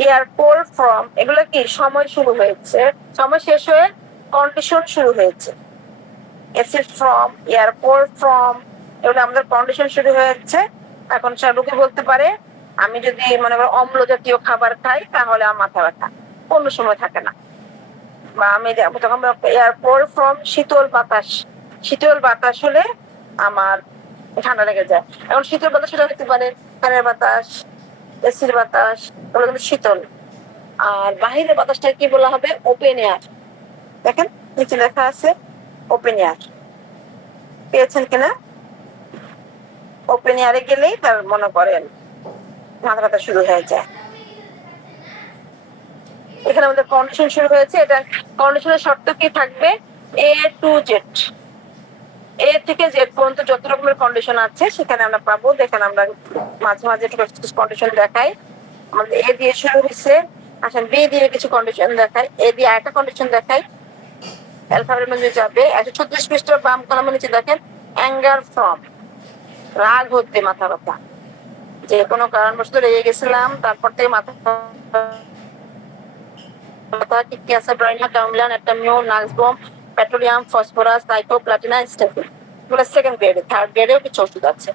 এয়ার কোল ফ্রম, এগুলো কি সময় শুরু হয়েছে, সময় শেষ হয়ে কন্ডিশন শুরু হয়েছে। এসিড ফ্রম, এয়ার কোল ফ্রম, এগুলো আমাদের কন্ডিশন শুরু হয়েছে। এখন লোকে বলতে পারে আমি যদি মনে করো অম্ল জাতীয় খাবার খাই তাহলে আমার মাথা ব্যথা, অন্য সময় থাকে না। বা আমি যখন এয়ার কোল ফ্রম, শীতল বাতাস হলে আমার ঠান্ডা লেগে যায়। এখন শীতল বাতাস হতে পারে ফ্যানের বাতাস, এসির বাতাস, ওগুলো কিন্তু শীতল। আর বাহিরের বাতাসটা কি বলা হবে, ওপেন এয়ার। দেখেন নিচে লেখা আছে ওপেন এয়ার, পেয়েছেন কিনা? ওপেন এয়ারে গেলেই তার মনে করেন মাথা ব্যথা শুরু হয়ে যায়। এখানে আমাদের কন্ডিশন শুরু হয়েছে, এটা কন্ডিশনের শর্ত কি থাকবে, A to Z, এ থেকে জেড পর্যন্ত যত রকমের কন্ডিশন আছে সেখানে আমরা পাবো। দেখেন আমরা মাঝে মাঝে কন্ডিশন দেখাই, আমাদের এ দিয়ে শুরু হয়েছে, আসেন বি দিয়ে কিছু কন্ডিশন দেখাই, এ দিয়ে একটা কন্ডিশন দেখাই, অ্যালফাবেট মধ্যে যাবে। 136 পৃষ্ঠার বাম কলামের নিচে দেখেন অ্যাঙ্গার ফ্রম, রাগ হতে মাথা ব্যথা, যে কোনো কারণবশত রেগে গেছিলাম তারপর থেকে মাথা ব্যথা। কি কি আছে, ব্রাইনিয়া ক্যামলিয়ান, অ্যাটামিও, নাক্সবম, petroleum, phosphorus, Nitro, Platina, Stephen, এগুলো সেকেন্ড গ্রেডে। থার্ড গ্রেডেও কিছু ওষুধ আছে।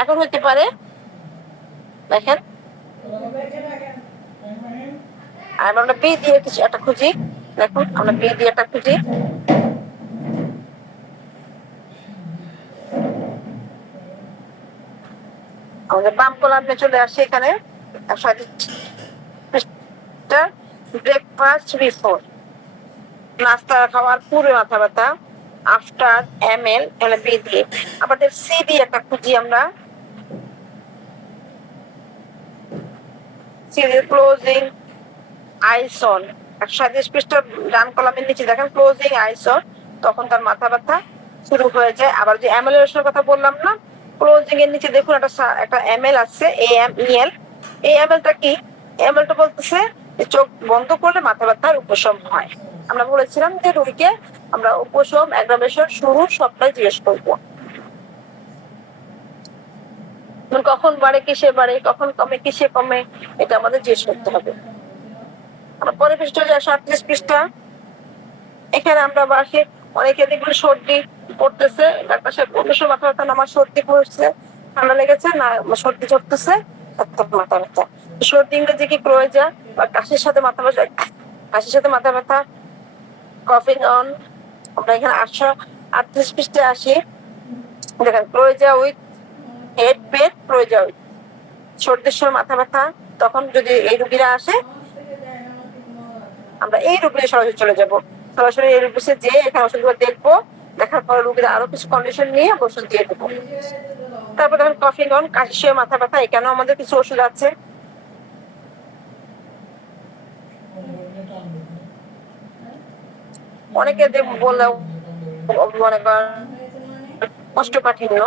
এখন হতে পারে দেখেন আমরা বি দিয়ে কিছু একটা খুঁজি, দেখুন আমরা বি দিয়ে একটা খুঁজি, আমাদের বাম কলামে চলে আসে এখানে ব্রেকফাস্ট বিফোর, নাস্তা খাওয়ার পূর্বে মাথা ব্যথা, আফটার ML, এখানে বি দিয়ে। আবার সি দিয়ে একটা খুঁজি আমরা, সি দিয়ে ক্লোজিং আইসন, 137 পৃষ্ঠা ডান কলামের নিচে দেখেন ক্লোজিং আইসন, তখন তার মাথা ব্যথা শুরু হয়ে যায়। আবার যে অ্যামেলের কথা বললাম না, ক্লোজিং এর নিচে দেখুন একটা ML আছে, AMEL, এই এমএলটা কি? এমএলটা বলতেছে যে চোখ বন্ধ করলে মাথা ব্যথার উপশম হয়। আমরা বলেছিলাম যে রোগীকে আমরা উপশম, অ্যাগ্রাভেশন, শুরু সবটাই জিজ্ঞেস করবো। কখন বাড়ে, কিসে বাড়ে, কখন কমে, কিসে কমে, এটা আমাদের জিজ্ঞেস করতে হবে। আমরা পরের পৃষ্ঠা 38 পৃষ্ঠা। এখানে আমরা বাসে অনেকে দেখবেন সর্দি পড়তেছে, ডাক্তার সাহেব অবশ্য মাথা ব্যথা না, আমার সর্দি পড়ছে, ঠান্ডা লেগেছে না, সর্দি চড়তেছে, মাথা ব্যথা। সর্দি ইংরেজি কি ক্লোয়েজা, বা কাশির সাথে মাথা ব্যথা, কাশির সাথে মাথা ব্যথা, কফিং অন। আমরা এখানে 838 পৃষ্ঠায় আসি। দেখেন ক্লোয়েজা উইথ হেড পেন, ক্লোয়েজা উইথ সর্দির সময় মাথা ব্যথা, তখন যদি এই রুগীরা আসে আমরা এই রুগীরা সরাসরি চলে যাব, সরাসরি এই রুগীতে যে এখানে ওষুধগুলো দেখবো, দেখার পরে রুগীরা আরো কিছু কন্ডিশন নিয়ে ওষুধ দিয়ে দেবো। তারপর দেখেন কফিং অন, কাশির সময় মাথা ব্যথা, এখানেও আমাদের কিছু ওষুধ আছে। অনেকে বললে মনে করেন কোষ্ঠকাঠিন্য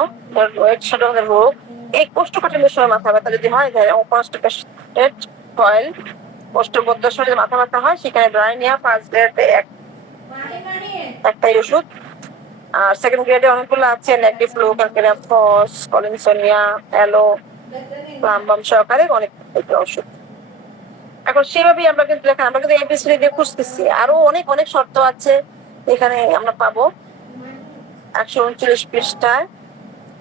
রোগ, এই কোষ্ঠকাঠিন্যের সময় মাথা ব্যথা যদি হয়, কনস্টিপেটেড কয়েল, কোষ্ঠবদ্ধের সময় মাথা ব্যথা হয়, সেখানে ব্রাইনিয়া ফার্স্ট গ্রেডে একটাই ওষুধ। আর সেকেন্ড গ্রেডে অনেকগুলো আছে, negative flu, calcarea phos, collinsonia, aloe, plumbum সহকারে অনেক ওষুধ। এখন সেভাবেই আমরা কিন্তু দেখেন, আমরা কিন্তু এবিসিডি দিয়ে খুঁজতেছি, আরো অনেক অনেক শর্ত আছে এখানে আমরা পাবো 139 পৃষ্ঠায়।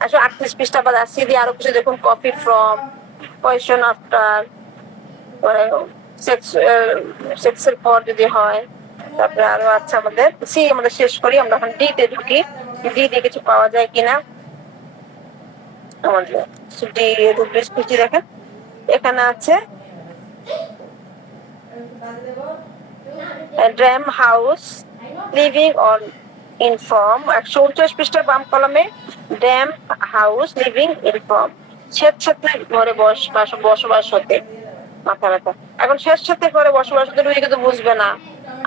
138 পৃষ্ঠা বা সি দিয়ে আরো কিছু দেখুন, কফি ফ্রম, পয়সন আফটার, মানে সেক্সের পর যদি হয়। তারপরে আরো আছে আমাদের সি, আমাদের শেষ করি, আমরা এখন ডি তে ঢুকি, ডি দিয়ে কিছু পাওয়া যায় কিনা আমাদের। ডি রুব্রিক্স দেখেন এখানে আছে ড্যাম হাউস লিভিং অন ইনফর্ম। 149 পৃষ্ঠার বাম কলমে ড্যাম হাউস লিভিং ইনফর্ম, স্বেচ্ছাতে ঘরে বসবাস হতে মাথা ব্যথা। এখন স্বেচ্ছাতে ঘরে বসবাস হতে রুগী কিন্তু বুঝবে না,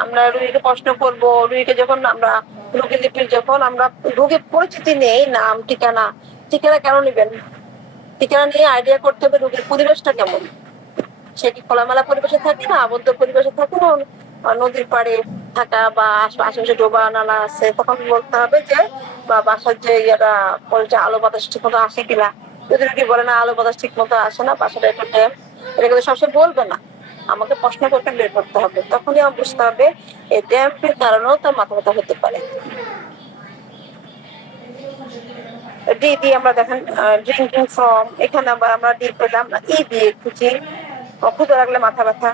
আমরা রুগীকে প্রশ্ন করবো, রুগীকে যখন আমরা রুগী লিপির যখন আমরা রুগীর পরিচিতি নেই, নাম ঠিকানা, ঠিকানা কেন নিবেন, ঠিকানা নিয়ে আইডিয়া করতে হবে রুগীর পরিবেশটা কেমন, সে কি খোলামেলা পরিবেশে থাকে না আবদ্ধ পরিবেশে থাকে না নদীর পাড়ে থাকা, বা আশেপাশে ডোবা নালা আছে, তখন বলতে হবে যে, বা বাসার যে ইয়ারা আলো বাতাস ঠিক মতো আসে কিনা। যদি রুগী বলে না আলো বাতাস ঠিক মতো আসে না, বাসাটা একটু ড্যাম, এটা কিন্তু সবসময় বলবে না, আমাকে প্রশ্ন করতে বের করতে হবে, তখনই আমার বুঝতে হবে এই ড্যাম্পের কারণেও তার মাথা ব্যথা হতে পারে। ডি দিয়ে আমরা দেখেন ড্রিঙ্কিং ফ্রম, এখানে আবার আমরা ডি পেলাম, ই দিয়ে খুঁজি, ক্ষুধা লাগলে মাথা ব্যথা।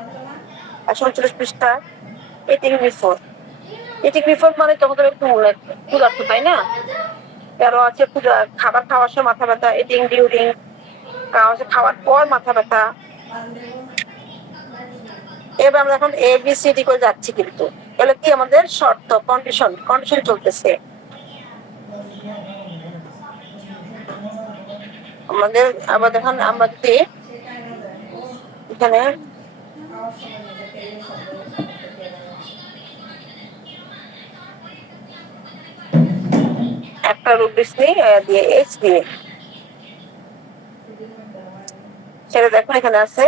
139 পৃষ্ঠা ইটিং বিফোর, ইটিং বিফোর মানে তখন তো একটু ক্ষুধার্ত, তাই না? আরো আছে খাবার খাওয়ার সময় মাথা ব্যথা, ইটিং ডিউরিং, খাওয়ার পর মাথা ব্যথা। এবার আমরা এখন এ বি সি ডি করে যাচ্ছি, কিন্তু এগুলো কি আমাদের শর্ত, কন্ডিশন, কন্ডিশন চলতেছে আমাদের। আবার দেখুন আমরা যদি এখানে একটা রুব্রিক্স নিই দিয়ে এইচ দিয়ে, সেটা দেখুন এখানে আছে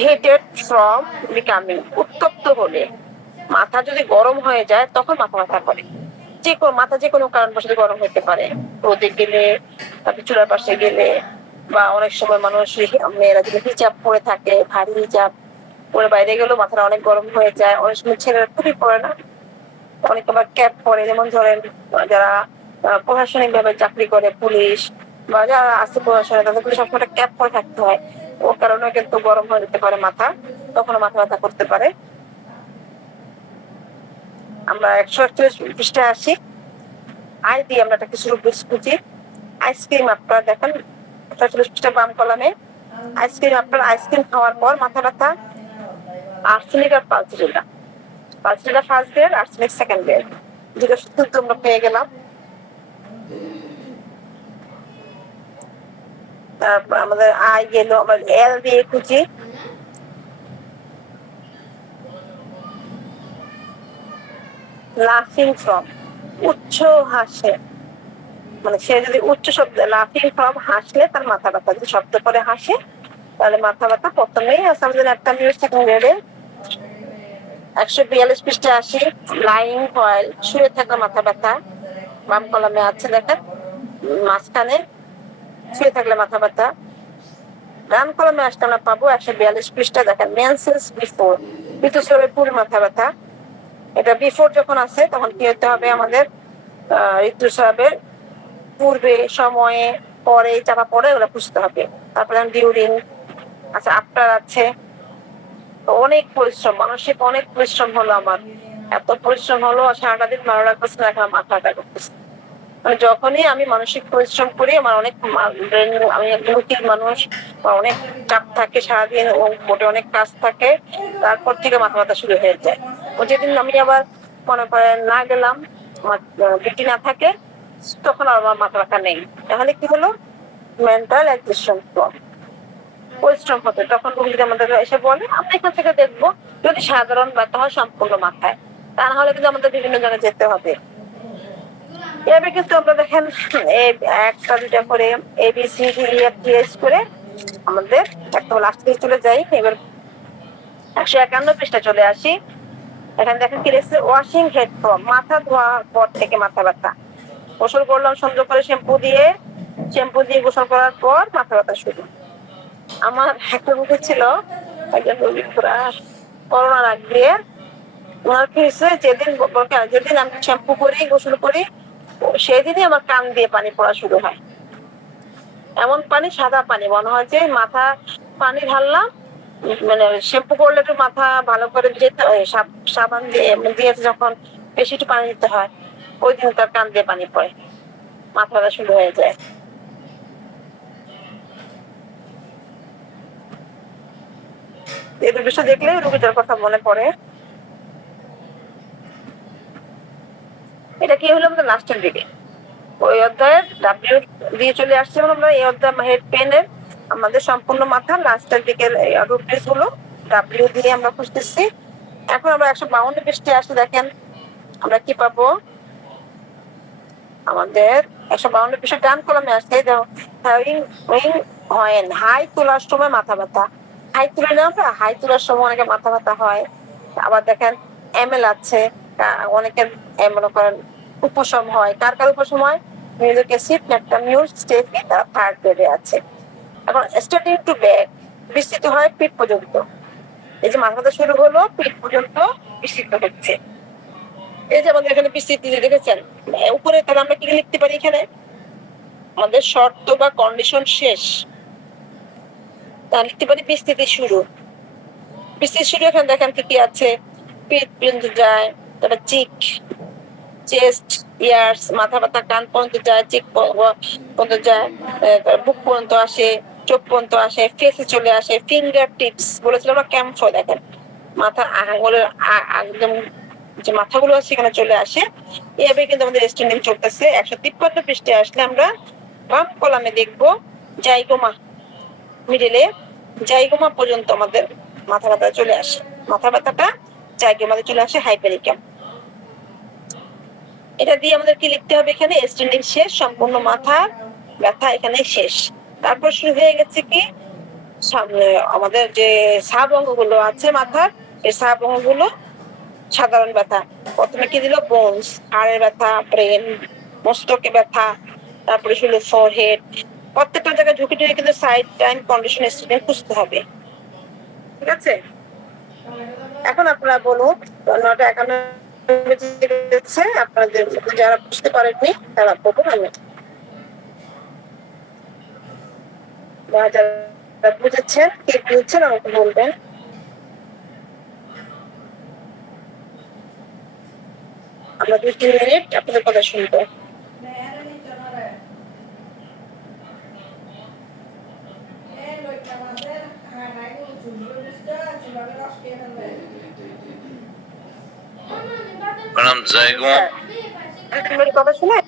হিটেড ফ্রম বিকামিং, উত্তপ্ত হলে, মাথা যদি গরম হয়ে যায় তখন মাথা ব্যথা করে। যে কোনো মাথা যে কোনো কারণবশত গরম হতে পারে, রোদে গেলে, তারপর চুলার পাশে গেলে, বা অনেক সময় মানুষ মেয়েরা যদি হিজাব পরে থাকে, ভারী হিজাব পরে বাইরে গেলেও মাথাটা অনেক গরম হয়ে যায়। অনেক সময় ছেলেরা খুবই পরে না, অনেক আবার ক্যাপ পরে, যেমন ধরেন যারা প্রশাসনিক ভাবে চাকরি করে, পুলিশ বা যারা আছে প্রশাসনে, তাদেরকে সবসময় ক্যাপ পরে থাকতে হয়, ওর কারণে কিন্তু গরম হয়ে যেতে পারে মাথা, তখন মাথা ব্যথা করতে পারে। আমরা 141 পৃষ্ঠায় আসি, আই দিয়ে আমরা একটা কিছু রুব্রিক্স খুঁজি। আইসক্রিম আপনার দেখেন 141 পৃষ্ঠা বাম কলামে, আইসক্রিম আপনার আইসক্রিম খাওয়ার পর মাথা ব্যথা, আর্সেনিক আর পালসিডা, পালসিডা first grade, arsenic second grade, দুটো সূত্র আমরা পেয়ে গেলাম। তারপর আমাদের আই গেল, আমরা এল দিয়ে খুঁজি, লাফিং ফ্রম, উচ্চ হাসে, মানে সে যদি উচ্চ শব্দ লাফিং ফ্রম হাসলে তার মাথা ব্যথা, যদি শব্দ করে হাসে তাহলে মাথা ব্যথা। প্রথমেই আছে আমাদের একটা নিউজ সেকেন্ড গ্রেডে 142 পৃষ্ঠে আসি, লাইং ফয়েল শুয়ে থাকা মাথা ব্যথা, বাম কলমে আছে দেখেন মাঝখানে শুয়ে থাকলে মাথা ব্যথা। ডান কলমে আসতে আমরা পাবো 142 পৃষ্ঠা, দেখেন মেন্সেস বিফোর, ঋতুস্রাবের পূর্বে মাথা ব্যথা। এটা বিফোর যখন আছে তখন কি হতে হবে আমাদের ঋতুস্রাবের পূর্বে, সময়ে, পরে, চাপা পরে ওরা বুঝতে হবে। তারপরে ডিউরিং, আচ্ছা আফটার আছে। অনেক পরিশ্রম, মানসিক অনেক পরিশ্রম হলো আমার, এত পরিশ্রম হলো সারাটা দিন ভালো লাগতেছে না, এখন মাথা ব্যথা করতেছে। মানে যখনই আমি মানসিক পরিশ্রম করি আমার অনেক আমি একজন উকিল মানুষ, অনেক চাপ থাকে সারাদিন, মোটে অনেক কাজ থাকে, তারপর থেকে মাথা ব্যথা শুরু হয়ে যায়। ও যেদিন আমি আবার মনে করেন না গেলাম, আমার ডিউটি না থাকে, তখন আমার মাথা ব্যথা নেই। তাহলে কি হলো, মেন্টাল এক্সেশন কম, পরিশ্রম হতো। তখন রোগীরা আমাদের এসে বলে, আমরা এখান থেকে দেখবো যদি সাধারণ ব্যথা হয় সম্পূর্ণ মাথায়, তা না হলে কিন্তু আমাদের বিভিন্ন জায়গায় যেতে হবে। এভাবে কিন্তু আমরা দেখেন একটা দুটা করে ABCDEFGH করে আমাদের একদম লাস্ট থেকে চলে যাই। এবার 151 পৃষ্ঠা চলে আসি। এখানে দেখেন কি লিখছে, ওয়াশিং হেড ফ্রম, মাথা ধোয়ার পর থেকে মাথা ব্যথা। গোসল করলাম সুন্দর করে শ্যাম্পু দিয়ে গোসল করার পর মাথা ব্যথা শুরু। আমার একটা রোগী ছিল, একজন রোগী পুরা করোনার আগ দিয়ে, ওনার কি হয়েছে, যেদিন আমি শ্যাম্পু করি গোসল করি সেদিনই আমার কান দিয়ে পানি পড়া শুরু হয়। এমন পানি, সাদা পানি, মনে হয় যে মাথা পানি ঢাললাম, মানে শ্যাম্পু করলে একটু মাথা ভালো করে যেতে সাবান দিয়ে যখন বেশি একটু পানি দিতে হয়, ওই দিন তার কান দিয়ে পানি পড়ে, মাথা ব্যথা শুরু হয়ে যায়। এই দুটো দেখলে রোগীটার কথা মনে পড়ে। এটা কি হলো আমাদের লাস্টের দিকে, ওই অধ্যায়ের ডাব্লিউ দিয়ে চলে আসছে। আমরা এই অধ্যায় হেড পেনের আমাদের সম্পূর্ণ মাথা লাস্টের দিকের রুটনেস গুলো ডাব্লিউ দিয়ে আমরা খুঁজতেছি। এখন আমরা 152 পৃষ্ঠে আসলে দেখেন আমরা কি পাবো, আমাদের 152 পৃষ্ঠে ডান কলমে আসছে হাই তোলার সময় মাথা ব্যথা। হাই তুলে না, আমরা হাই তোলার সময় অনেকে মাথা ব্যথা হয়। আবার দেখেন এমএল আছে, অনেকের মনে করেন উপশম হয়। কার কার উপশম হয়, মিউরিক অ্যাসিড, ন্যাপটামিউর, স্টেফি, তারা থার্ড গ্রেডে আছে। এখন স্টার্টিং টু ব্যাক, বিস্তৃত হয় পিঠ পর্যন্ত। এই যে মাথা ব্যথা শুরু হলো, পিঠ পর্যন্ত বিস্তৃত হচ্ছে। এই যে আমাদের এখানে বিস্তৃতি দেখেছেন উপরে, তাহলে আমরা কি লিখতে পারি, এখানে আমাদের শর্ত বা কন্ডিশন শেষ, তা লিখতে পারি বিস্তৃতি শুরু। বিস্তৃতি শুরু এখানে দেখেন কি কি আছে, পিঠ পর্যন্ত যায়, তারপর চিক, চেস্ট, ইয়ার্স, মাথা ব্যথা কান পর্যন্ত যায়, চিক পর্যন্ত যায়, বুক পর্যন্ত আসে, চোখ পর্যন্ত আসে, ফেসে চলে আসে, ফিঙ্গার টিপস বলেছিলাম আমরা ক্যাম্পফ, দেখেন মাথা আঙুলের একদম যে মাথাগুলো আছে সেখানে চলে আসে। এভাবে কিন্তু আমাদের স্ট্যান্ডিং চলতেছে। 153 পৃষ্ঠে আসলে আমরা বাম কলামে দেখবো জাইগোমা, মিডলে জাইগোমা পর্যন্ত আমাদের মাথা ব্যথা চলে আসে। মাথা ব্যথাটা জাইগোমাতে চলে আসে, হাইপেরিকাম। এটা দিয়ে আমাদের কি লিখতে হবে, এখানে স্ট্যান্ডিং শেষ, সম্পূর্ণ মাথা ব্যথা এখানে শেষ। তারপর শুরু হয়ে গেছে কি আমাদের যে সাব অঙ্গগুলো আছে মাথার, এই সাব অঙ্গগুলো সাধারণ ব্যথা। প্রথমে কি দিল, বোনস, হাড়ের ব্যথা, ব্রেন, মস্তকে ব্যথা, তারপরে শুধু ফোরহেড, প্রত্যেকটা জায়গায় ঝুঁকি টুকি কিন্তু সাইড টাইম কন্ডিশন স্টুডেন্ট খুঁজতে হবে। ঠিক আছে, এখন আপনারা বলুন 9:51 আপনাদের যারা বুঝতে পারেননি তারা বলুন, আমি যারা বুঝেছেন কে বুঝছেন আমাকে বলবেন। আমরা 2-3 মিনিট আপনাদের কথা শুনবো। ম্যাডাম জায়গা কথা শুনে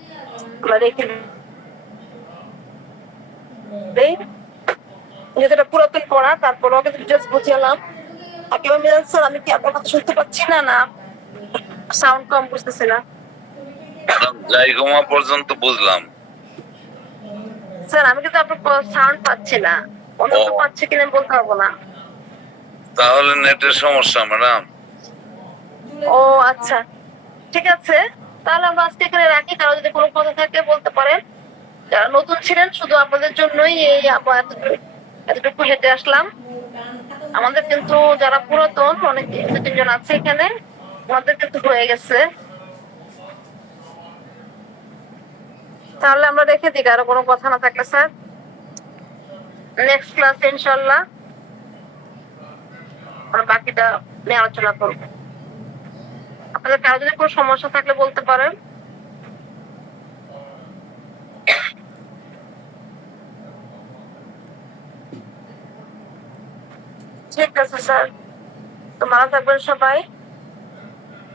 আমরা রেখে দেই, যেটা পুরাতন পড়া, তারপরেও কিন্তু জাস্ট বুঝালাম। কেমন মিলান স্যার, আমি কি আপনার কথা শুনতে পাচ্ছি না, না সাউন্ড কম বুঝতেছি না? ম্যাডাম জায়গা পর্যন্ত বুঝলাম, স্যার আমি কিন্তু আপনার সাউন্ড পাচ্ছি না, অন্য কেউ ও। পাচ্ছে কিনা বলতে পারবো না। তাহলে নেটের সমস্যা ম্যাডাম। ও আচ্ছা, ঠিক আছে, তাহলে আমরা আজকে এখানে রাখি। কারো যদি কোনো কথা থাকে বলতে পারেন। যারা নতুন ছিলেন শুধু আপনাদের জন্যই এই এতটুকু হেঁটে আসলাম। আমাদের কিন্তু যারা পুরাতন অনেক 2-3 জন আছে এখানে, আমাদের কিন্তু হয়ে গেছে। তাহলে আমরা রেখে দিই, আরো কোনো কথা না থাকলে স্যার নেক্সট ক্লাসে ইনশাল্লাহ আমরা বাকিটা নিয়ে আলোচনা করবো। আপনাদের কারো যদি কোনো সমস্যা থাকলে বলতে পারেন। ঠিক আছে স্যার, তো ভালো থাকবেন সবাই,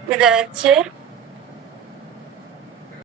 বিদায় নিচ্ছি।